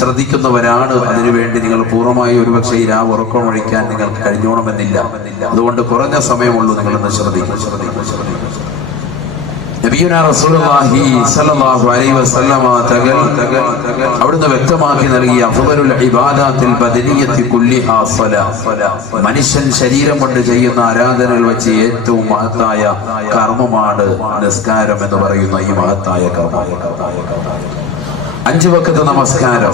ശ്രദ്ധിക്കുന്നവരാണ്. അതിനുവേണ്ടി നിങ്ങൾ പൂർണ്ണമായി ഒരുപക്ഷെ ഈ രാവ് ഉറക്കം ഒഴിക്കാൻ നിങ്ങൾക്ക് കഴിഞ്ഞോണമെന്നില്ല. അതുകൊണ്ട് കുറഞ്ഞ സമയമുള്ളൂ, നിങ്ങളൊന്ന് ശ്രദ്ധിക്കും. നബിയുനാ റസൂലുള്ളാഹി സ്വല്ലല്ലാഹു അലൈഹി വസല്ലമ തങ്ങൾ അവിടുന്ന് വ്യക്തമാക്കി നൽകിയ അഫ്ദലുൽ ഇബാദാത്തിൽ ബദനിയത്തി കുല്ലിഹാ സ്വലാത്ത്, മനുഷ്യൻ ശരീരം കൊണ്ട് ചെയ്യുന്ന ആരാധനകൾ വെച്ച് ഏറ്റവും മഹത്തായ കർമ്മമാണ് നിസ്കാരം എന്ന് പറയുന്ന ഈ മഹത്തായ കർമ്മം. 5 വഖത്ത് നമസ്കാരം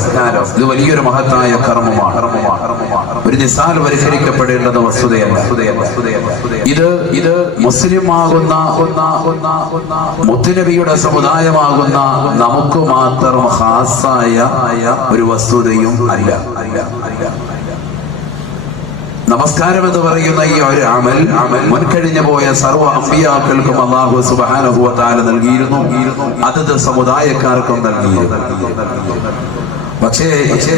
ഇത് വലിയൊരു മഹത്തായ കർമ്മമാണ്. ഒരു നിസ്സാരവൽക്കരിക്കപ്പെടേണ്ടുന്ന വസ്തുതയല്ല. ഇത് മുസ്ലിമാകുന്ന മുത്തുനബിയുടെ സമുദായമാകുന്ന നമുക്ക് മാത്രം ഖാസായ ഒരു വസ്തുതയും അല്ല. നമസ്കാരം എന്ന് പറയുന്ന ഈ ഒരു അമൽ മുൻകഴിഞ്ഞു പോയ സർവ്വ അമ്പിയാക്കൾക്കും അല്ലാഹു സുബ്ഹാനഹു വ തആല നൽകിയിരുന്നു, അതത് സമുദായക്കാർക്കും നൽകിയിരുന്നു. പക്ഷേ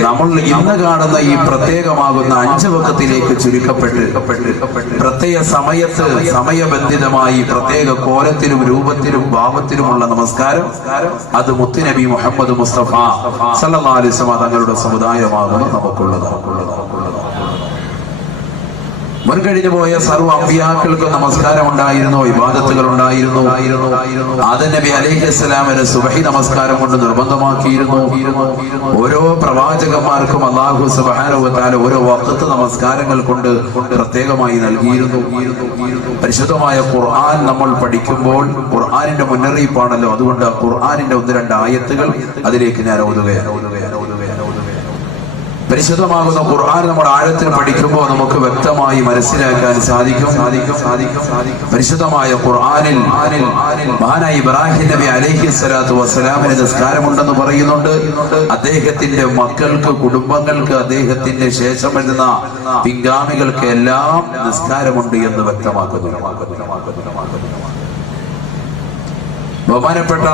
നമ്മൾ ഇന്ന് കാണുന്ന ഈ പ്രത്യേകമാകുന്ന 5 വഖത്തിലേക്ക് ചുരുക്കപ്പെട്ട് പ്രത്യേക സമയത്ത് സമയബന്ധിതമായി പ്രത്യേക കോലത്തിലും രൂപത്തിലും ഭാവത്തിലുമുള്ള നമസ്കാരം, അത് മുത്തുനബി മുഹമ്മദ് മുസ്തഫ സല്ലല്ലാഹു അലൈഹി വസല്ലം തങ്ങളുടെ സമുദായമാകുന്നു നമുക്കുള്ളത്. മുൻകഴിഞ്ഞു പോയ സർവ്വ അമ്പിയാക്കൾക്കും നമസ്കാരം ഉണ്ടായിരുന്നു, ഇബാദത്തുകൾ ഉണ്ടായിരുന്നു. ആദം നബി അലൈഹിസ്സലാമിന് സുബഹി നമസ്കാരം കൊണ്ട് നിർബന്ധമാക്കിയിരുന്നു. ഓരോ പ്രവാചകന്മാർക്കും അല്ലാഹു സുബ്ഹാനഹു വ തആല ഓരോ വഖത്ത് നമസ്കാരങ്ങൾ കൊണ്ട് പ്രത്യേകമായി നൽകിയിരുന്നു. പരിശുദ്ധമായ ഖുർആൻ നമ്മൾ പഠിക്കുമ്പോൾ ഖുർആനിന്റെ മുന്നറിയിപ്പാണല്ലോ. അതുകൊണ്ട് ഖുർആനിന്റെ 1-2 ആയത്തുകൾ അതിലേക്ക് ഞാൻ ഓതുകയാണ്. പരിശുദ്ധമാകുന്ന ഖുർആൻ നമ്മൾ ആഴത്തിൽ പഠിക്കുമ്പോൾ നമുക്ക് വ്യക്തമായി മനസ്സിലാക്കാൻ സാധിക്കും. പരിശുദ്ധമായ ഖുർആനിൽ മഹാനായ ഇബ്രാഹിം നബി അലൈഹിസ്സലാത്തു വസ്സലാമിന് നിസ്കാരമുണ്ടെന്ന് പറയുന്നുണ്ട്. അദ്ദേഹത്തിന്റെ മക്കൾക്ക്, കുടുംബങ്ങൾക്ക്, അദ്ദേഹത്തിന്റെ ശേഷം വരുന്ന പിൻഗാമികൾക്ക് എല്ലാം നിസ്കാരമുണ്ട് എന്ന് വ്യക്തമാക്കുന്നു. ബഹുമാനപ്പെട്ട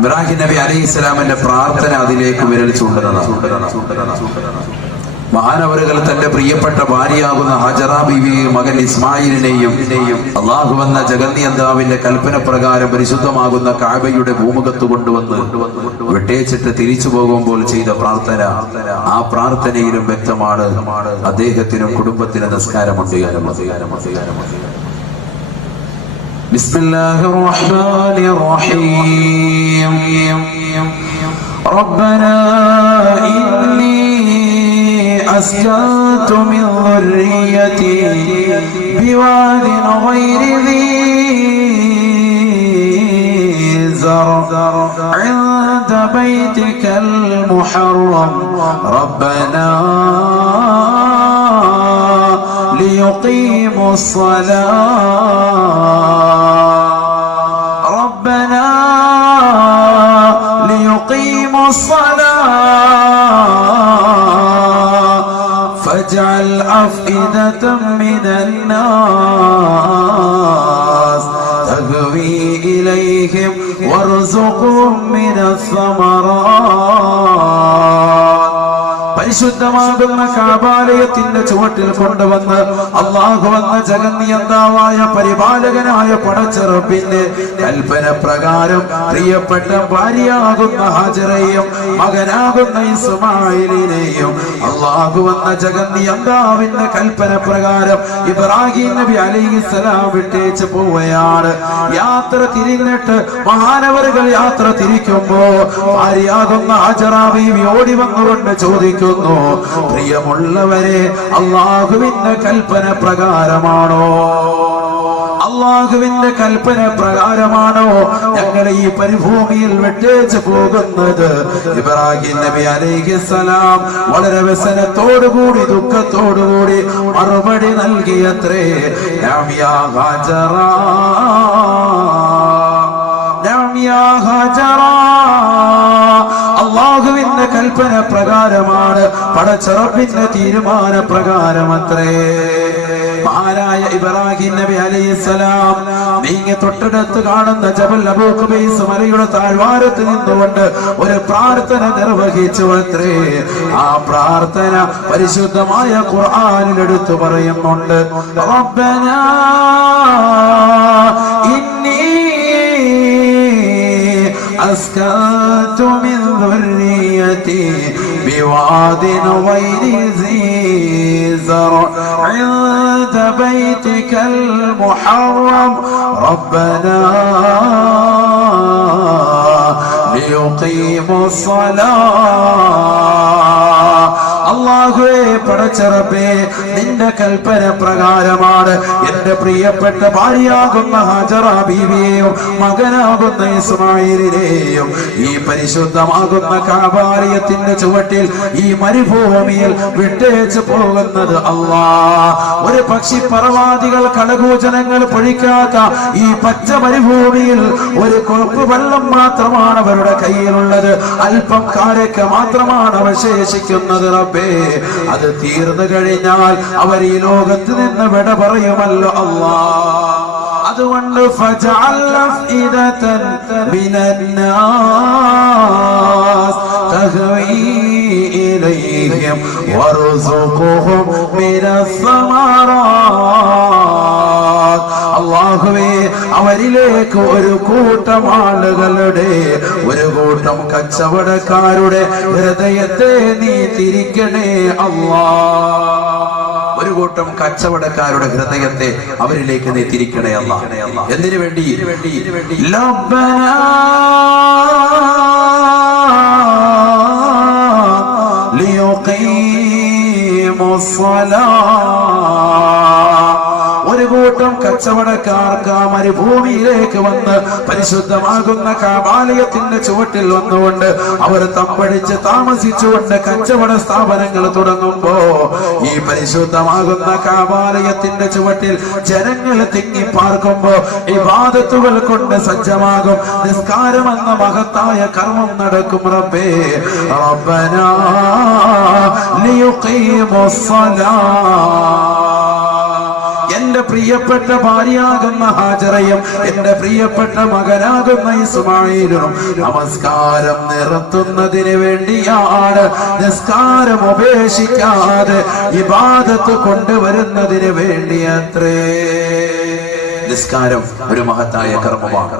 ഇബ്രാഹിം നബി അലൈഹിസ്സലാമിന്റെ പ്രാർത്ഥന അതിലേക്ക് വിരൽ ചൂണ്ടുന്നതാണ്. മഹാനവറുകൾ തന്റെ പ്രിയപ്പെട്ട ഭാര്യയാകുന്ന ഹാജറ ബീവിയെയും മകൻ ഇസ്മായിലിനെയും അല്ലാഹു എന്ന ജഗന്നിയന്താവിന്റെ കൽപ്പന പ്രകാരം പരിശുദ്ധമാകുന്ന കഅബയുടെ ഭൂമുഖത്ത് കൊണ്ടുവന്ന് വിട്ടേച്ചിട്ട് തിരിച്ചു പോകുമ്പോൾ ചെയ്ത പ്രാർത്ഥന, ആ പ്രാർത്ഥനയിലും വ്യക്തമാണ് അദ്ദേഹത്തിനും കുടുംബത്തിനും നിസ്കാരമുണ്ട്. بسم الله الرحمن الرحيم ربنا إني أسكنت من ذريتي بواد غير ذي زرع عند بيتك المحرم ربنا ليقيموا الصلاة فاجعل أفئدة من الناس تهوي إليهم وارزقهم من الثمرات. പരിശുദ്ധമാകുന്ന കഅബാലയത്തിന്റെ ചുവട്ടിൽ കൊണ്ടുവന്ന് അല്ലാഹു എന്ന ജഗന്നിയന്താവായ പരിപാലകനായ പടച്ചറബിന്റെ കൽപ്പന പ്രകാരം പ്രിയപ്പെട്ട ഭാര്യയാകുന്ന ഹാജറയെയും മകനാകുന്ന ഇസ്മായിലിനെയും അല്ലാഹു എന്ന ജഗന്നിയന്താവിന്റെ കൽപ്പന പ്രകാരം ഇബ്രാഹിം നബി അലൈഹിസ്സലാം വിട്ടേച്ച് പോവുകയാണ്. യാത്ര തിരിഞ്ഞിട്ട് മഹാനവറുകൾ യാത്ര തിരിക്കുമ്പോ ഭാര്യയാകുന്ന ഹാജറ ബീവി ഓടി വന്നുകൊണ്ട് ചോദിക്കുന്നു, പ്രിയമുള്ളവരെ, അല്ലാഹുവിന്റെ കൽപ്പന പ്രകാരമാണോ ഞങ്ങൾ ഈ പരിഭൂമിയിൽ വിട്ടേച്ച് പോകുന്നത്? ഇബ്രാഹിം നബി അലൈഹിസ്സലാം വളരെ വ്യസനത്തോടുകൂടി ദുഃഖത്തോടുകൂടി മറുപടി നൽകിയത്രേ, നഅം യാ ഹാജറ, നഅം യാ ഹാജറ, അല്ലാഹുവിന്റെ കൽപ്പന പ്രകാരമാണ്, പടച്ചറബിന്റെ തീരുമാന പ്രകാരമത്രേ. മഹാനായ ഇബ്രാഹിം നബി അലൈഹിസ്സലാം നീങ്ങി തൊട്ടടുത്ത് കാണുന്ന ജബൽ അബൂ ഖുബൈസ് മലയുടെ താഴ്വാരത്ത് നിന്നുകൊണ്ട് ഒരു പ്രാർത്ഥന നിർവഹിച്ചു അത്രേ. ആ പ്രാർത്ഥന പരിശുദ്ധമായ ഖുർആനിൽ എടുത്തു പറയുന്നുണ്ട്. റബ്ബനാ ഇന്നി أسكنت من ذريتي ذريتي بواد غير ذي زرع عند بيتك المحرم ربنا ليقيموا الصلاة. അല്ലാഹുവേ, പടച്ചറബേ, നിന്റെ കൽപ്പന പ്രകാരമാണ് എന്റെ പ്രിയപ്പെട്ട ഭാര്യയാകുന്ന ഹാജറ ബീവിയെയും മകനാകുന്ന ഇസ്മായിലിനെയും ഈ പരിശുദ്ധമാകുന്ന കഅബാലയത്തിന്റെ ചുവട്ടിൽ ഈ മരുഭൂമിയിൽ വിട്ടേച്ച് പോകുന്നത്. അല്ലാഹ്, ഒരു പക്ഷി പറവാദികൾ കളകൂചനങ്ങൾ പൊഴിക്കാത്ത ഈ പച്ച മരുഭൂമിയിൽ ഒരു കുഴപ്പ് വെള്ളം മാത്രമാണ് അവരുടെ കയ്യിലുള്ളത്. അല്പം കാരക്ക മാത്രമാണ് അവശേഷിക്കുന്നത്. റബ്ബേ, അത് തീർന്നു കഴിഞ്ഞാൽ അവർ ഈ ലോകത്ത് നിന്ന് വിട പറയുമല്ലോ. അല്ലാഹ്, അതുകൊണ്ട് ഫജഅൽ അഫ്ഇദതൻ മിനന്നാസ് തഹ്വീ ഇലൈഹിം വർസുഖുഹും മിനസ്സമറാത്ത്. അല്ലാഹുവേ, അവരിലേക്ക് ഒരു കൂട്ടം ആളുകളുടെ, ഒരു കൂട്ടം കച്ചവടക്കാരുടെ ഹൃദയത്തെ നീ തിരിക്കണേ അല്ലാഹ്. ഒരു കൂട്ടം കച്ചവടക്കാരുടെ ഹൃദയത്തെ അവരിലേക്ക് നീ തിരിക്കണേ അല്ലാഹ്. എന്തിനു വേണ്ടി? റബ്ബനാ ലിയുഖീമുസ്സലാത്ത്. ഒരു കൂട്ടം കച്ചവടക്കാർക്ക് ആ മരുഭൂമിയിലേക്ക് വന്ന് പരിശുദ്ധമാകുന്ന കഅബാലയത്തിന്റെ ചുവട്ടിൽ വന്നുകൊണ്ട് അവർ തമ്പടിച്ച് താമസിച്ചുകൊണ്ട് കച്ചവട സ്ഥാപനങ്ങൾ തുടങ്ങുമ്പോ ഈ പരിശുദ്ധമാകുന്ന കഅബാലയത്തിന്റെ ചുവട്ടിൽ ജനങ്ങൾ തിങ്ങി പാർക്കുമ്പോ ഇബാദത്തുകൾ കൊണ്ട് സജ്ജമാകും. നിസ്കാരം എന്ന മഹത്തായ കർമ്മം നടക്കും. റബ്ബേ, റബ്ബനാ ലിയുഖീമുസ്സലാത്ത്. എന്റെ പ്രിയപ്പെട്ട ഭാര്യയാകുന്ന ഹാജറയും എന്റെ പ്രിയപ്പെട്ട മകനാകുന്ന ഇസ്മായിലും നമസ്കാരം നിർത്തുന്നതിന് വേണ്ടിയാണ്. നിസ്കാരം ഉപേക്ഷിക്കാതെ ഇബാദത്ത് കൊണ്ടുവരുന്നതിന് വേണ്ടിയത്രേ. നിസ്കാരം ഒരു മഹത്തായ കർമ്മമാണ്.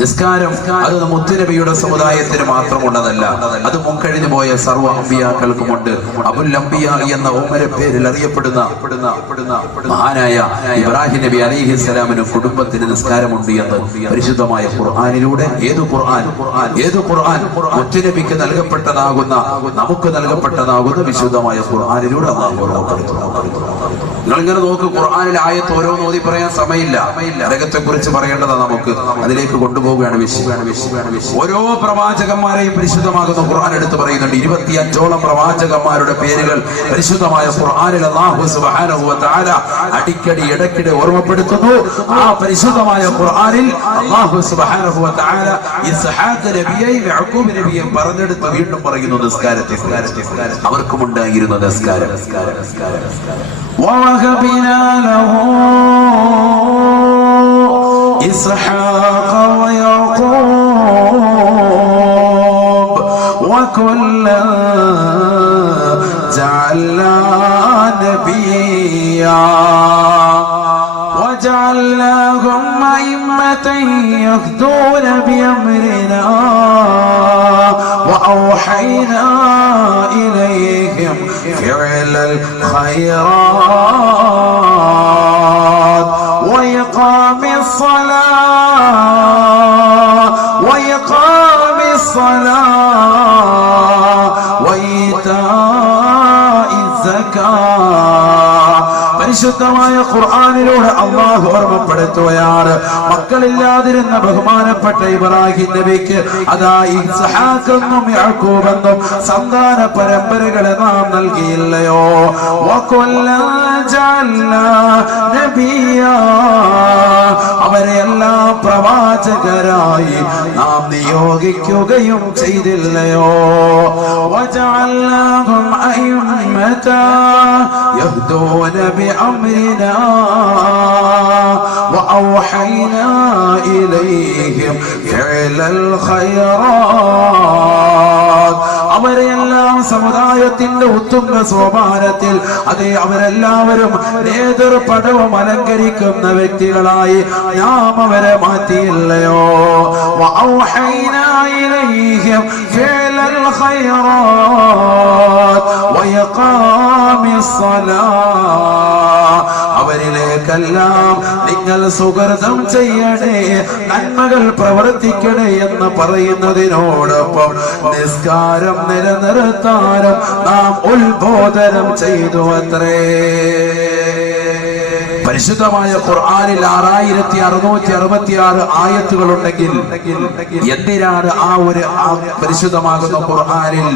നിസ്കാരം അത് മുത്തുനബിയുടെ സമുദായത്തിന് മാത്രമുള്ളതല്ല, അത് മുൻകഴിഞ്ഞു പോയ സർവ്വ അമ്പിയാക്കൾക്കുമുണ്ട്. അബുൽ അംബിയ എന്ന ഉമ്മര പേരിൽ അറിയപ്പെടുന്ന മഹാനായ ഇബ്രാഹിം നബി അലൈഹിസ്സലാമിന് കുടുംബത്തിന് നിസ്കാരമുണ്ട് എന്ന് പരിശുദ്ധമായ ഖുർആനിലൂടെ, ഏതു ഖുർആൻ മുത്തുനബിക്ക് നൽകപ്പെട്ടതാകുന്ന, നമുക്ക് നൽകപ്പെട്ടതാകുന്ന വിശുദ്ധമായ ഖുർആനിലൂടെ അല്ലാഹു ഓർമ്മപ്പെടുത്തുന്നു. നിങ്ങളിങ്ങനെ നോക്ക്, ഖുർആനിൽ ആയത്ത് ഓരോന്ന് ഓതി പറയാൻ സമയമില്ല. നരകത്തെ കുറിച്ച് പറയേണ്ടതാണ് നമുക്ക്, അതിലേക്ക് കൊണ്ടുപോവുകയാണ് വിഷയം. ഓരോ പ്രവാചകന്മാരെയും പരിശുദ്ധമാകുന്ന ഖുർആൻ എടുത്ത് പറയുന്നുണ്ട്. 25ഓളം പ്രവാചകന്മാരുടെ പേരുകൾ പരിശുദ്ധമായ ഖുർആനിൽ അല്ലാഹു സുബ്ഹാനഹു വ തആല അടിക്കടി ഇടയ്ക്കിടെ ഓർമ്മപ്പെടുത്തുന്നു. ആ പരിശുദ്ധമായ ഖുർആനിൽ അല്ലാഹു സുബ്ഹാനഹു വ തആല ഇസ്ഹാഖ് നബിയെയും യഅഖൂബ് നബിയെയും പറഞ്ഞെടുത്ത് വീണ്ടും പറയുന്നു നിസ്കാരത്തെ. അവർക്കുമുണ്ടായിരുന്ന നിസ്കാരം. ووهبنا له إسحاق ويعقوب وكلا جعلنا نبيا وجعلناهم أئمة يهدون بأمرنا وأوحينا إليهم فعل الخيرات وإقام الصلاة وإيتاء الزكاة. പരിശുദ്ധമായ ഖുർആനിലൂടെ അല്ലാഹു ഓർമ്മപ്പെടുത്തുകയാണ്. മക്കളില്ലാതിരുന്ന ബഹുമാനപ്പെട്ട ഇബ്രാഹിം നബിക്ക് അതാ ഇസ്ഹാഖ് എന്നും യാക്കൂബ് എന്നും സന്താന പരമ്പരകളെ നാം നൽകിയില്ലയോ? അവരെല്ലാം പ്രവാചകരായി നാം നിയോഗിക്കുകയും ചെയ്തില്ലയോ? വജഅൽനാഹും അഇമ്മത യഹ്ദൂന ബിഅംരിനാ وأوحينا إليهم فعل الخيرات. അവരെല്ലാം സമുദായത്തിന്റെ ഉത്തുംഗ സോപാനത്തിൽ അതേ അവരെല്ലാവരും നേതൃപദവും അലങ്കരിക്കുന്ന വ്യക്തികളായി നാം അവരെ മാറ്റിയില്ലയോ? وأوحينا إليهم فعل الخيرات وإقام الصلاة. അവരിലേക്കെല്ലാം നിങ്ങൾ സുഹൃതം ചെയ്യണേ, നന്മകൾ പ്രവർത്തിക്കണേ എന്ന് പറയുന്നതിനോടൊപ്പം നിസ്കാരം നിലനിർത്താനും നാം ഉത്ബോധനം ചെയ്തു അത്രേ. പരിശുദ്ധമായ ഖുർആനിൽ 6666 ആയത്തുകൾ ഉണ്ടെങ്കിൽ എന്തിനാണ് ആ ഒരു പരിശുദ്ധമാകുന്ന ഖുർആനിൽ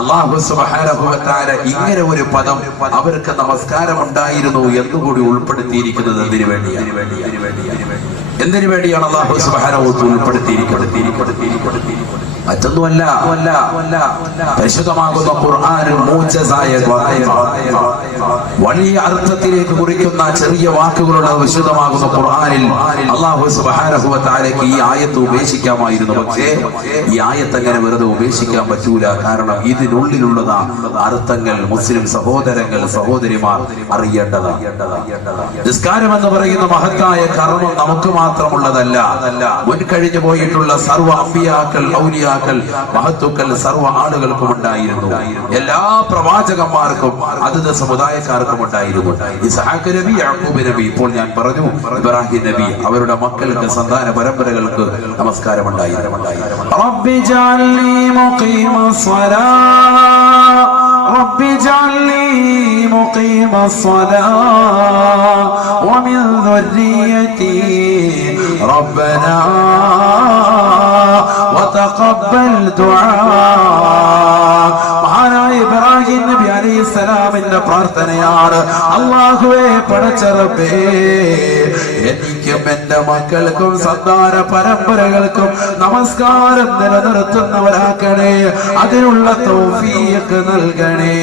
അല്ലാഹു സുബ്ഹാനഹു വ തആല ഇങ്ങനെ ഒരു പദം അവർക്ക് നമസ്കാരം ഉണ്ടായിരുന്നു എന്നുകൂടി ഉൾപ്പെടുത്തിയിരിക്കുന്നത്? എന്തിനു വേണ്ടിയാണ് അല്ലാഹു സുബ്ഹാനഹു വ തആല ഉൾപ്പെടുത്തിയിരിക്കുന്നത്? മറ്റൊന്നുമല്ല, പരിശുദ്ധമാകുന്ന ഖുർആനിൽ മൂജസായ വലിയ അർത്ഥത്തിലേക്ക് കുറിക്കുന്ന ചെറിയ വാക്കുകളുള്ള വിശുദ്ധമാകുന്ന ഖുർആനിൽ അല്ലാഹു സുബ്ഹാനഹു വ തആലയ്ക്ക് ഈ ആയത്ത് ഉപേക്ഷിക്കാമായിരുന്നു. പക്ഷേ ഈ ആയത്ത് അങ്ങനെ വെറുതെ ഉപേക്ഷിക്കാൻ പറ്റൂല. കാരണം ഇതിനുള്ളിലുള്ള അർത്ഥങ്ങൾ മുസ്ലിം സഹോദരങ്ങൾ സഹോദരിമാർ അറിയേണ്ടതാണ്. നിസ്കാരം എന്ന് പറയുന്ന മഹത്തായ കർമ്മം നമുക്ക് മാത്രമുള്ളതല്ല. മുൻകഴിഞ്ഞു പോയിട്ടുള്ള സർവ്വ അമ്പിയാക്കൾ, ഔലിയാക്കൾ, മഹത്തുക്കൾ സർവ്വ ആളുകൾക്കും ഉണ്ടായിരുന്നു. എല്ലാ പ്രവാചകന്മാർക്കും അതത് സമുദായക്കാർക്കും ഉണ്ടായിരുന്നു. ഇസ്ഹാഖ് നബി, യാക്കൂബ് നബി, ഇപ്പോൾ ഞാൻ പറഞ്ഞു ഇബ്രാഹിം നബി, അവരുടെ മക്കൾക്ക് സന്താന പരമ്പരകൾക്ക് നമസ്കാരം ഉണ്ടായിരുന്നു. റബ്ബി ജഅൽനി മുഖീമസ്സലാത്ത് رب اجعلني مقيم الصلاة ومن ذريتي ربنا وتقبل دعاء. മഹാനായ ഇബ്രാഹിം നബി അലൈഹിസ്സലാമിന്റെ പ്രാർത്ഥനയാണ്, അല്ലാഹുവേ പടച്ച റബ്ബേ, എനിക്കും എന്റെ മക്കൾക്കും സന്താന പരമ്പരകൾക്കും നമസ്കാരം നിലനിർത്തുന്നവരാക്കണേ, അതിനുള്ള തൗഫീഖ് നൽകണേ.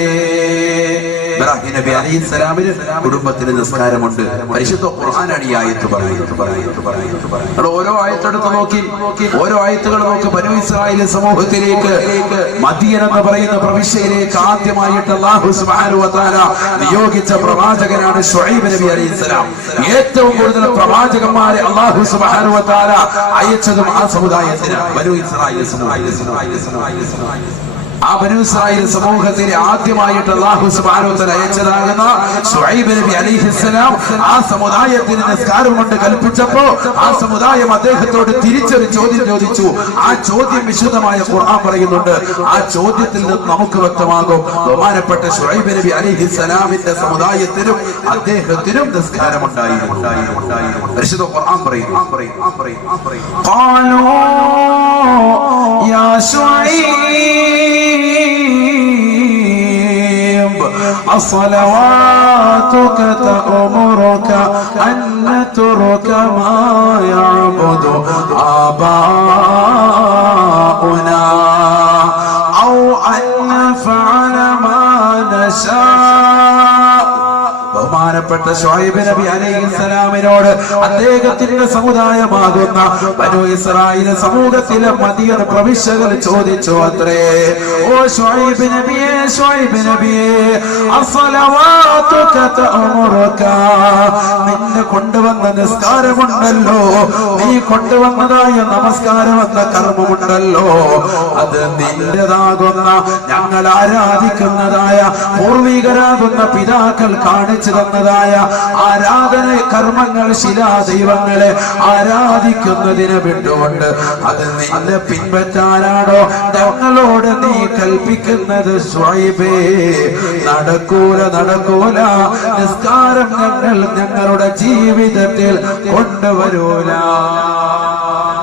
ഇബ്രാഹിം നബി അലൈഹിസ്സലാമിന് കുടുംബത്തിന് നിസ്കാരമുണ്ട്. പരിശുദ്ധ ഖുർആനാണ് ഈ ആയത്ത് പറയുന്നത്. ഓരോ ആയത്തെടുത്ത് നോക്കി, ഓരോ ആയത്തുകൾ നോക്കി. ബനൂ ഇസ്രായേൽ സമൂഹത്തിലേക്ക് മദിയൻ എന്ന് പറയുന്ന പ്രവിശ്യയിലേക്ക് ആദ്യമായിട്ട് അല്ലാഹു സുബ്ഹാനഹു വ തആല നിയോഗിച്ച പ്രവാചകനാണ് ശുഐബ് നബി അലൈഹിസ്സലാം. ഏറ്റവും കൂടുതൽ പ്രവാചകന്മാരെ അല്ലാഹു സുബ്ഹാനഹു വ തആല അയച്ചതും ആ സമുദായത്തിന്, ബനൂ ഇസ്രായേൽ സമൂഹത്തിന്. ആ ബനൂ ഇസ്രായേൽ സമൂഹത്തിലെ ആദ്യമായിട്ട് അല്ലാഹു സുബ്ഹാനഹു വ തആല അയച്ചതാകുന്ന ശുഐബ് നബി അലൈഹിസ്സലാം ആ സമുദായത്തിന് നിസ്കാരം കൊണ്ട് കൽപ്പിച്ചപ്പോ ആ സമുദായം അദ്ദേഹത്തോട് തിരിച്ചൊരു ചോദ്യം ചോദിച്ചു. ആ ചോദ്യം വിശുദ്ധമായ ഖുർആൻ പറയുന്നുണ്ട്. ആ ചോദ്യത്തിൽ നിന്ന് നമുക്ക് വ്യക്തമാകും ബഹുമാനപ്പെട്ട ശുഐബ് നബി അലൈഹിസ്സലാമിന്റെ സമുദായത്തിനും അദ്ദേഹത്തിനും നിസ്കാരം ഉണ്ടായിരുന്നു. പരിശുദ്ധ ഖുർആൻ പറയുന്നു, ഖാലൂ യാ ശുഐബ് അസ്സലവാതുക തഅമുറുക അൻ നത്റുക മാ യഅബുദു ആബാഉനാ ഔ അൻ നഫഅല മാ നശാ. ബഹുമാനപ്പെട്ട ശുഐബ് നബി അലൈഹിസ്സലാമിനോട് അദ്ദേഹത്തിന്റെ സമുദായമാകുന്ന ബനൂ ഇസ്രായേൽ സമൂഹത്തിലെ മദിയൻ പ്രവിശ്യകൾ ചോദിച്ചു അത്രേ, ഓ ശുഐബ് നബിയേ, ശുഐബ് നബിയേ, അസ്സലവാതുക തഅമുറുക, നിന്നെ കൊണ്ടുവന്ന നിസ്കാരമുണ്ടല്ലോ, നീ കൊണ്ടുവന്നതായ നമസ്കാരം എന്ന കർമ്മമുണ്ടല്ലോ, അത് നിന്റേതാകുന്ന ഞങ്ങൾ ആരാധിക്കുന്നതായ പൂർവികരാകുന്ന പിതാക്കൾ കാണിച്ചു തന്നതായ ആരാധന കർമ്മങ്ങൾ, ശിലാദൈവങ്ങളെ ആരാധിക്കുന്നതിന് വിട്ടുകൊണ്ട് അത് നിന്നെ പിൻപറ്റാനാണോ ഞങ്ങളോട് നീ കൽപ്പിക്കുന്നത്? ശുഐബേ, നടക്കൂല, നടക്കൂല. നിസ്കാരം ഞങ്ങൾ ഞങ്ങളുടെ ജീവിതത്തിൽ കൊണ്ടുവരൂല.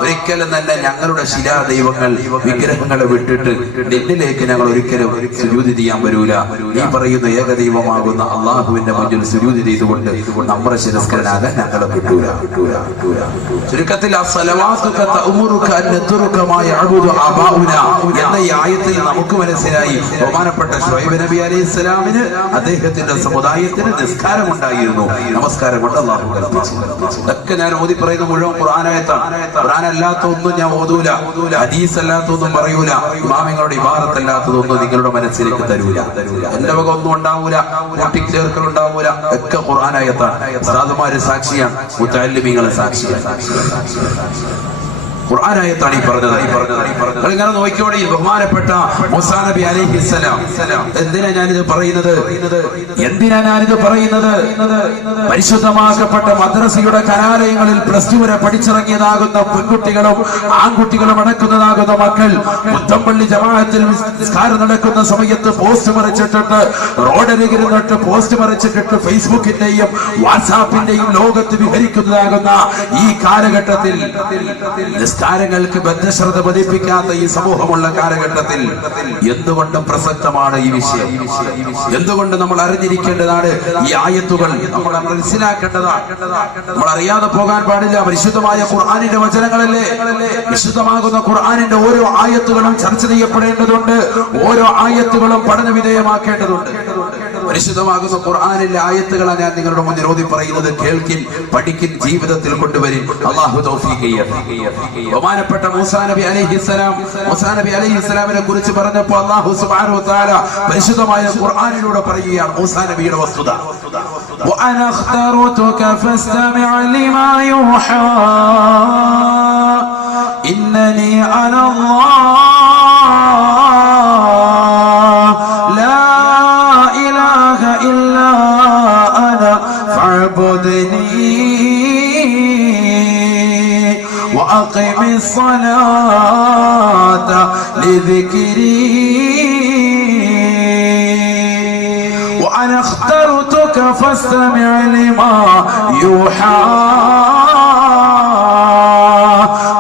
ഒരു ഒരിക്കലും തന്നെ ഞങ്ങളുടെ ശിലാ ദൈവങ്ങൾ വിഗ്രഹങ്ങളെ വിട്ടിട്ട് നിന്നിലേക്ക് ഞങ്ങൾ ഒരിക്കലും സുജൂദ് ചെയ്യാൻ വരൂല. നീ പറയുന്ന ഏകദൈവമാകുന്ന അള്ളാഹുവിന്റെ മുന്നിൽ സുജൂദ് ചെയ്തുകൊണ്ട് നമ്മുടെ ശിരസ്കരനാകാൻ ഞങ്ങളെ കിട്ടൂല. ചുരുക്കത്തിൽ എന്ന ഈ ആയത്തിൽ നമുക്ക് മനസ്സിലായി ബഹുമാനപ്പെട്ട ശുഐബ് നബി അലൈഹി സ്വലാമിന് അദ്ദേഹത്തിന്റെ സമുദായത്തിന് നിസ്കാരം ഉണ്ടായിരുന്നു. നമസ്കാരം കൊണ്ട് അള്ളാഹു കൽപ്പിച്ചു. ഇതൊക്കെ ഞാൻ ഓതി പറയുന്ന മുഴുവൻ ഖുർആനായത്താണ്. ഖുർആൻ അല്ലാത്ത ഒന്നും ഞാൻ ഓതൂല, ഹദീസ് അല്ലാത്തതൊന്നും പറയൂല, ഇമാമിങ്ങളുടെ ഇബാറത്ത് അല്ലാത്തതൊന്നും നിങ്ങളുടെ മനസ്സിലേക്ക് തരൂല. എന്റെ വക ഒന്നും ഉണ്ടാവൂല, കൂട്ടിച്ചേർക്കൽ ഉണ്ടാവൂല. ഒക്കെ ഖുർആനായത്താണ്. ഉസ്താദുമാര് സാക്ഷിയാണ്, മുതഅല്ലിമീങ്ങൾ സാക്ഷിയാണ്. ഖുർആനായത്താണ് ഈ പറഞ്ഞത്. ഇങ്ങനെ നോക്കിയോടെ ബഹുമാനപ്പെട്ട മൂസാ നബി അലൈഹിസ്സലാം. എന്തിനാ ഞാനിത് പറയുന്നത്? പരിശുദ്ധമാക്കപ്പെട്ട മദ്രസയുടെ കലാലയങ്ങളിൽ +2 വരെ പഠിച്ചിറങ്ങിയതാകുന്ന പെൺകുട്ടികളും ആൺകുട്ടികളും അടക്കുന്നതാകുന്ന മക്കൾ മുത്തമ്പള്ളി ജമാഅത്തിൽ നിസ്കാരം നടക്കുന്ന സമയത്ത് പോസ്റ്റ് മറിച്ചിട്ടുണ്ട്, റോഡരികിരുന്നിട്ട് പോസ്റ്റ് മറിച്ചിട്ടിട്ട് ഫേസ്ബുക്കിന്റെയും വാട്സാപ്പിന്റെയും ലോകത്ത് വിഹരിക്കുന്നതാകുന്ന ഈ കാലഘട്ടത്തിൽ, നിസ്കാരങ്ങൾക്ക് ബദ്ധശ്രദ്ധ പതിപ്പിക്കാത്ത ഈ സമൂഹമുള്ള കാലഘട്ടത്തിൽ എന്തുകൊണ്ടും പ്രസക്തമാണ് ഈ വിഷയം. എന്തുകൊണ്ട് നമ്മൾ അറിഞ്ഞിരിക്കേണ്ടതാണ് ഈ ആയത്തുകൾ, നമ്മൾ മനസ്സിലാക്കേണ്ടതാണ്. നമ്മൾ അറിയാതെ പോകാൻ പാടില്ല. പരിശുദ്ധമായ ഖുർആനിന്റെ വചനങ്ങളല്ലേ. വിശുദ്ധമാകുന്ന ഖുർആനിന്റെ ഓരോ ആയത്തുകളും ചർച്ച ചെയ്യപ്പെടേണ്ടതുണ്ട്, ഓരോ ആയത്തുകളും പഠന വിധേയമാക്കേണ്ടതുണ്ട്. പരിശുദ്ധമാകുന്ന ഖുർആനിലെ ആയത്തുകളാണ് ഞാൻ നിങ്ങളുടെ മുന്നിൽ ഓതി പറയുന്നത്. കേൾക്കിൻ, പഠിക്കിൻ, ജീവിതത്തിൽ കൊണ്ടുവരിൻ. അല്ലാഹു തൗഫീഖ് ചെയ്യട്ടെ. ബഹുമാനപ്പെട്ട മൂസാ നബി അലൈഹിസ്സലാമിനെ കുറിച്ച് പറഞ്ഞപ്പോൾ അല്ലാഹു സുബ്ഹാനഹു വ തആല പരിശുദ്ധമായ ഖുർആനിലൂടെ പറയുകയാണ് മൂസാ നബിയുടെ വസ്തുത. وأنا اخترتك فاستمع لما يوحى إنني أنا الله لا إله إلا أنا فاعبدني وأقم الصلاة لذكري وأنا اخترتك فاستمع لما يوحى.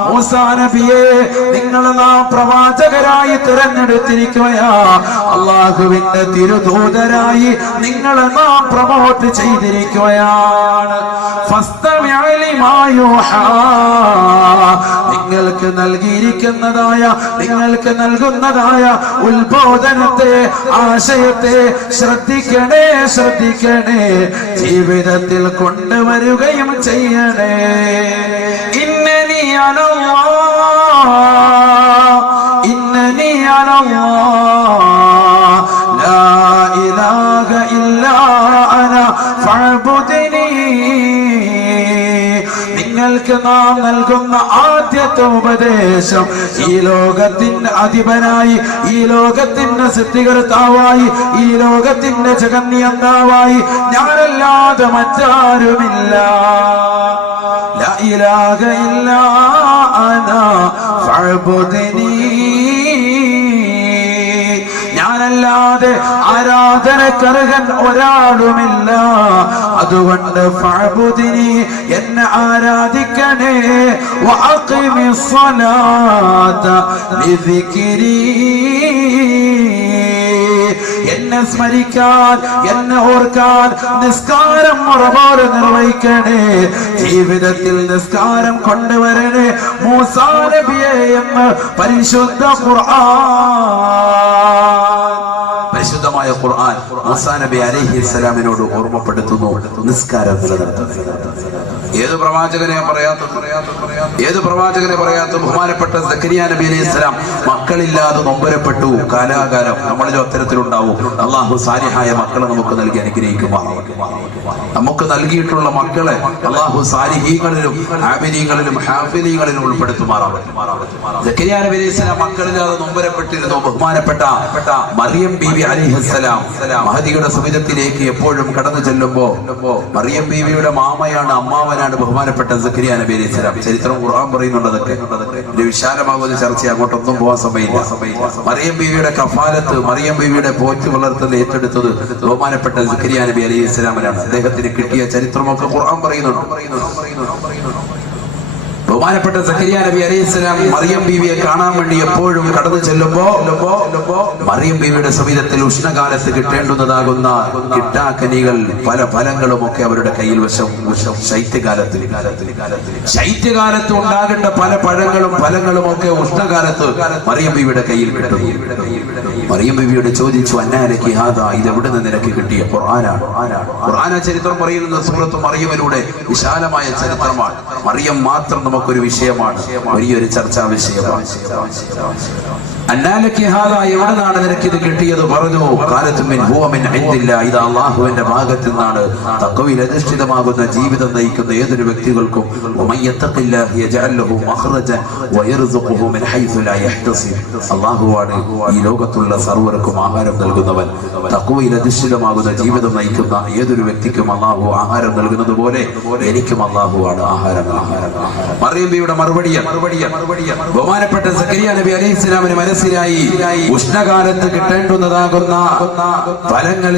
മൂസാ നബിയെ, നിങ്ങൾ നാം പ്രവാചകരായി തിരഞ്ഞെടുത്തിരിക്കുകയാ. അള്ളാഹുവിന്റെ തിരുദൂതരായി നിങ്ങളെ നാം പ്രമോട്ട് ചെയ്തിരിക്കുകയാണ്. ഫസ്തമിഅ ലിമാ യൂഹാ, നിങ്ങൾക്ക് നൽകിയിരിക്കുന്നതായ, നിങ്ങൾക്ക് നൽകുന്നതായ ഉത്ബോധനത്തെ, ആശയത്തെ ശ്രദ്ധിക്കണേ, ജീവിതത്തിൽ കൊണ്ടുവരികയും ചെയ്യണേ. ഇന്നനി അനല്ലാഹ് ലാ ഇലാഹ ഇല്ലാ അന ഫഅബ്ദുനി. നിങ്ങൾക്ക് നാം നൽകുന്ന ആദ്യത്തെ ഉപദേശം, ഈ ലോകത്തിന്റെ അധിപനായി, ഈ ലോകത്തിന്റെ സൃഷ്ടികർത്താവായി, ഈ ലോകത്തിന്റെ ജഗന്നിയന്താവായി ഞാനല്ലാതെ മറ്റാരുമില്ല. ലാ ഇലാഹ ഇല്ലാ അന ഫഅബ്ദുനി. ഞാനല്ലാതെ ആരാധനക്കർഹൻ ഒരാളുമില്ല. അതുകൊണ്ട് ഫഅബ്ദുനി, എന്നെ ആരാധിക്കണേ. വഅഖിമിസ് സ്വലാത ലിദിക്രി, എന്നെ സ്മരിക്കാൻ, എന്നെ ഓർക്കാൻ നിസ്കാരം മുറപോലെ നിർവഹിക്കണേ. ജീവിതത്തിൽ നിസ്കാരം കൊണ്ടുവരണേ മൂസാ നബിയെ എന്ന് പരിശുദ്ധ ഖുർആൻ. പരിശുദ്ധമായ ഖുർആൻ മൂസാ നബി അലൈഹിസ്സലാമിനോട് ഓർമ്മപ്പെടുത്തുന്നു നിസ്കാരം നിലനിർത്തുന്നത്. ഏത് പ്രവാചകനെ പറയാത്ത ബഹുമാനപ്പെട്ട സക്കരിയ നബി അലൈഹിസ്സലാം മക്കളില്ലാതെ നൊമ്പരപ്പെട്ടു കാലാകാലം. നമ്മളിൽ അത്തരത്തിലുണ്ടാവും. അള്ളാഹു സാലിഹായ മക്കളെ നമുക്ക് നൽകി അനുഗ്രഹിക്കുമാറാവട്ടെ. നമുക്ക് നൽകിയിട്ടുള്ള മക്കളെ അള്ളാഹു സാലിഹീങ്ങളിലും ആബിദീങ്ങളിലും ഹാഫിദീങ്ങളിലും ഉൾപ്പെടുത്തുമാറാവട്ടെ. സക്കരിയ നബി അലൈഹിസ്സലാം മക്കളില്ലാതെ നൊമ്പരപ്പെട്ടിരുന്നു. ബഹുമാനപ്പെട്ട മറിയം ബീവി അലൈഹിസ്സലാം മഹദിയുടെ സുവിധത്തിലേക്ക് എപ്പോഴും കടന്നു ചെല്ലുമ്പോ മറിയം ബീവിയുടെ മാമയാണ്, അമ്മാവനാണ് ബഹുമാനപ്പെട്ട സക്കരിയ നബി അലൈഹിസ്സലാം. ചരിത്രം ഖുർആൻ പറയുന്നുണ്ട്. അതൊക്കെ ഒരു വിശാലമാകുന്ന ചർച്ച, അങ്ങോട്ടൊന്നും പോകാൻ സമയമില്ല. മറിയം ബീവിയുടെ കഫാലത്ത്, മറിയം ബീവിയുടെ പോറ്റി വളർത്തൽ ഏറ്റെടുത്തത് ബഹുമാനപ്പെട്ട സക്കരിയ നബി അലൈഹിസ്സലാമിനാണ്. അദ്ദേഹത്തിന് കിട്ടിയ ചരിത്രമൊക്കെ ഖുർആൻ പറയുന്നുണ്ട്. ബഹുമാനപ്പെട്ട സക്കരിയ നബി അലൈഹിസ്സലാം മറിയം ബീവിയെ കാണാൻ വേണ്ടി എപ്പോഴും കടന്നു ചെല്ലുമ്പോ മറിയം ബീവിയുടെ സമീപത്തിൽ ഉഷ്ണകാലത്ത് കിട്ടേണ്ടുന്നതാകുന്ന കിട്ടാക്കനികൾ പല ഫലങ്ങളും ഒക്കെ അവരുടെ കയ്യിൽ ശൈത്യകാലത്ത് ഉണ്ടാകേണ്ട പല പഴങ്ങളും ഫലങ്ങളും ഒക്കെ ഉഷ്ണകാലത്ത് മറിയം ബീവിയുടെ കയ്യിൽ കിട്ടും. മറിയം ബീവിയോട് ചോദിച്ചു, അന്നാലക്കി ഹാദാ, ഇത് എവിടെ നിന്ന് നിനക്ക് കിട്ടിയ? ഖുർആന ചരിത്രം പറയുന്ന സൂറത്ത് മറിയമിലൂടെ വിശാലമായ ചരിത്രമാണ്. മറിയം മാത്രം നമുക്കൊരു വിഷയമാണ്, വലിയൊരു ചർച്ചാ വിഷയമാണ്. അന്നാലക്കി ഹാദാ, എവിടെ നിന്നാണ് നിനക്ക് ഇത് കിട്ടിയത്? പറഞ്ഞു, ഖാലത്തു മിൻ ഹുവ മിൻ ഇൻദില്ലാ, ഇത് അല്ലാഹുവിന്റെ ഭാഗത്തു നിന്നാണ്. തഖ്വയിൽ അധിഷ്ഠിതമാകുന്ന ജീവിതം നയിക്കുന്ന ഏതൊരു വ്യക്തികൾക്കും വമയ്യത്തഖില്ലാഹ യജഅൽ ലഹു മഖ്റജൻ വയർസുഖുഹു മിൻ ഹൈസു ലാ യഹ്തസിബ്, അല്ലാഹുവാണ് ഈ ലോകത്തുള്ള സർവ്വർക്കും ആഹാരം നൽകുന്നവൻ. തഖ്വയിൽ അധിഷ്ഠിതമാകുന്ന ജീവിതം നയിക്കുന്ന ഏതൊരു വ്യക്തിക്കും അല്ലാഹു ആഹാരം നൽകുന്നത് പോലെ എനിക്കും അല്ലാഹുവാണ് ആഹാരം. മറിയം ബീവിയുടെ മറുപടി ബഹുമാനപ്പെട്ട സക്കരിയ നബി അലൈഹിസ്സലാമിന് മനസ്സിലായി, ഉഷ്ണകാലത്ത് കിട്ടേണ്ടുന്നതാകുന്ന ഫലങ്ങൾ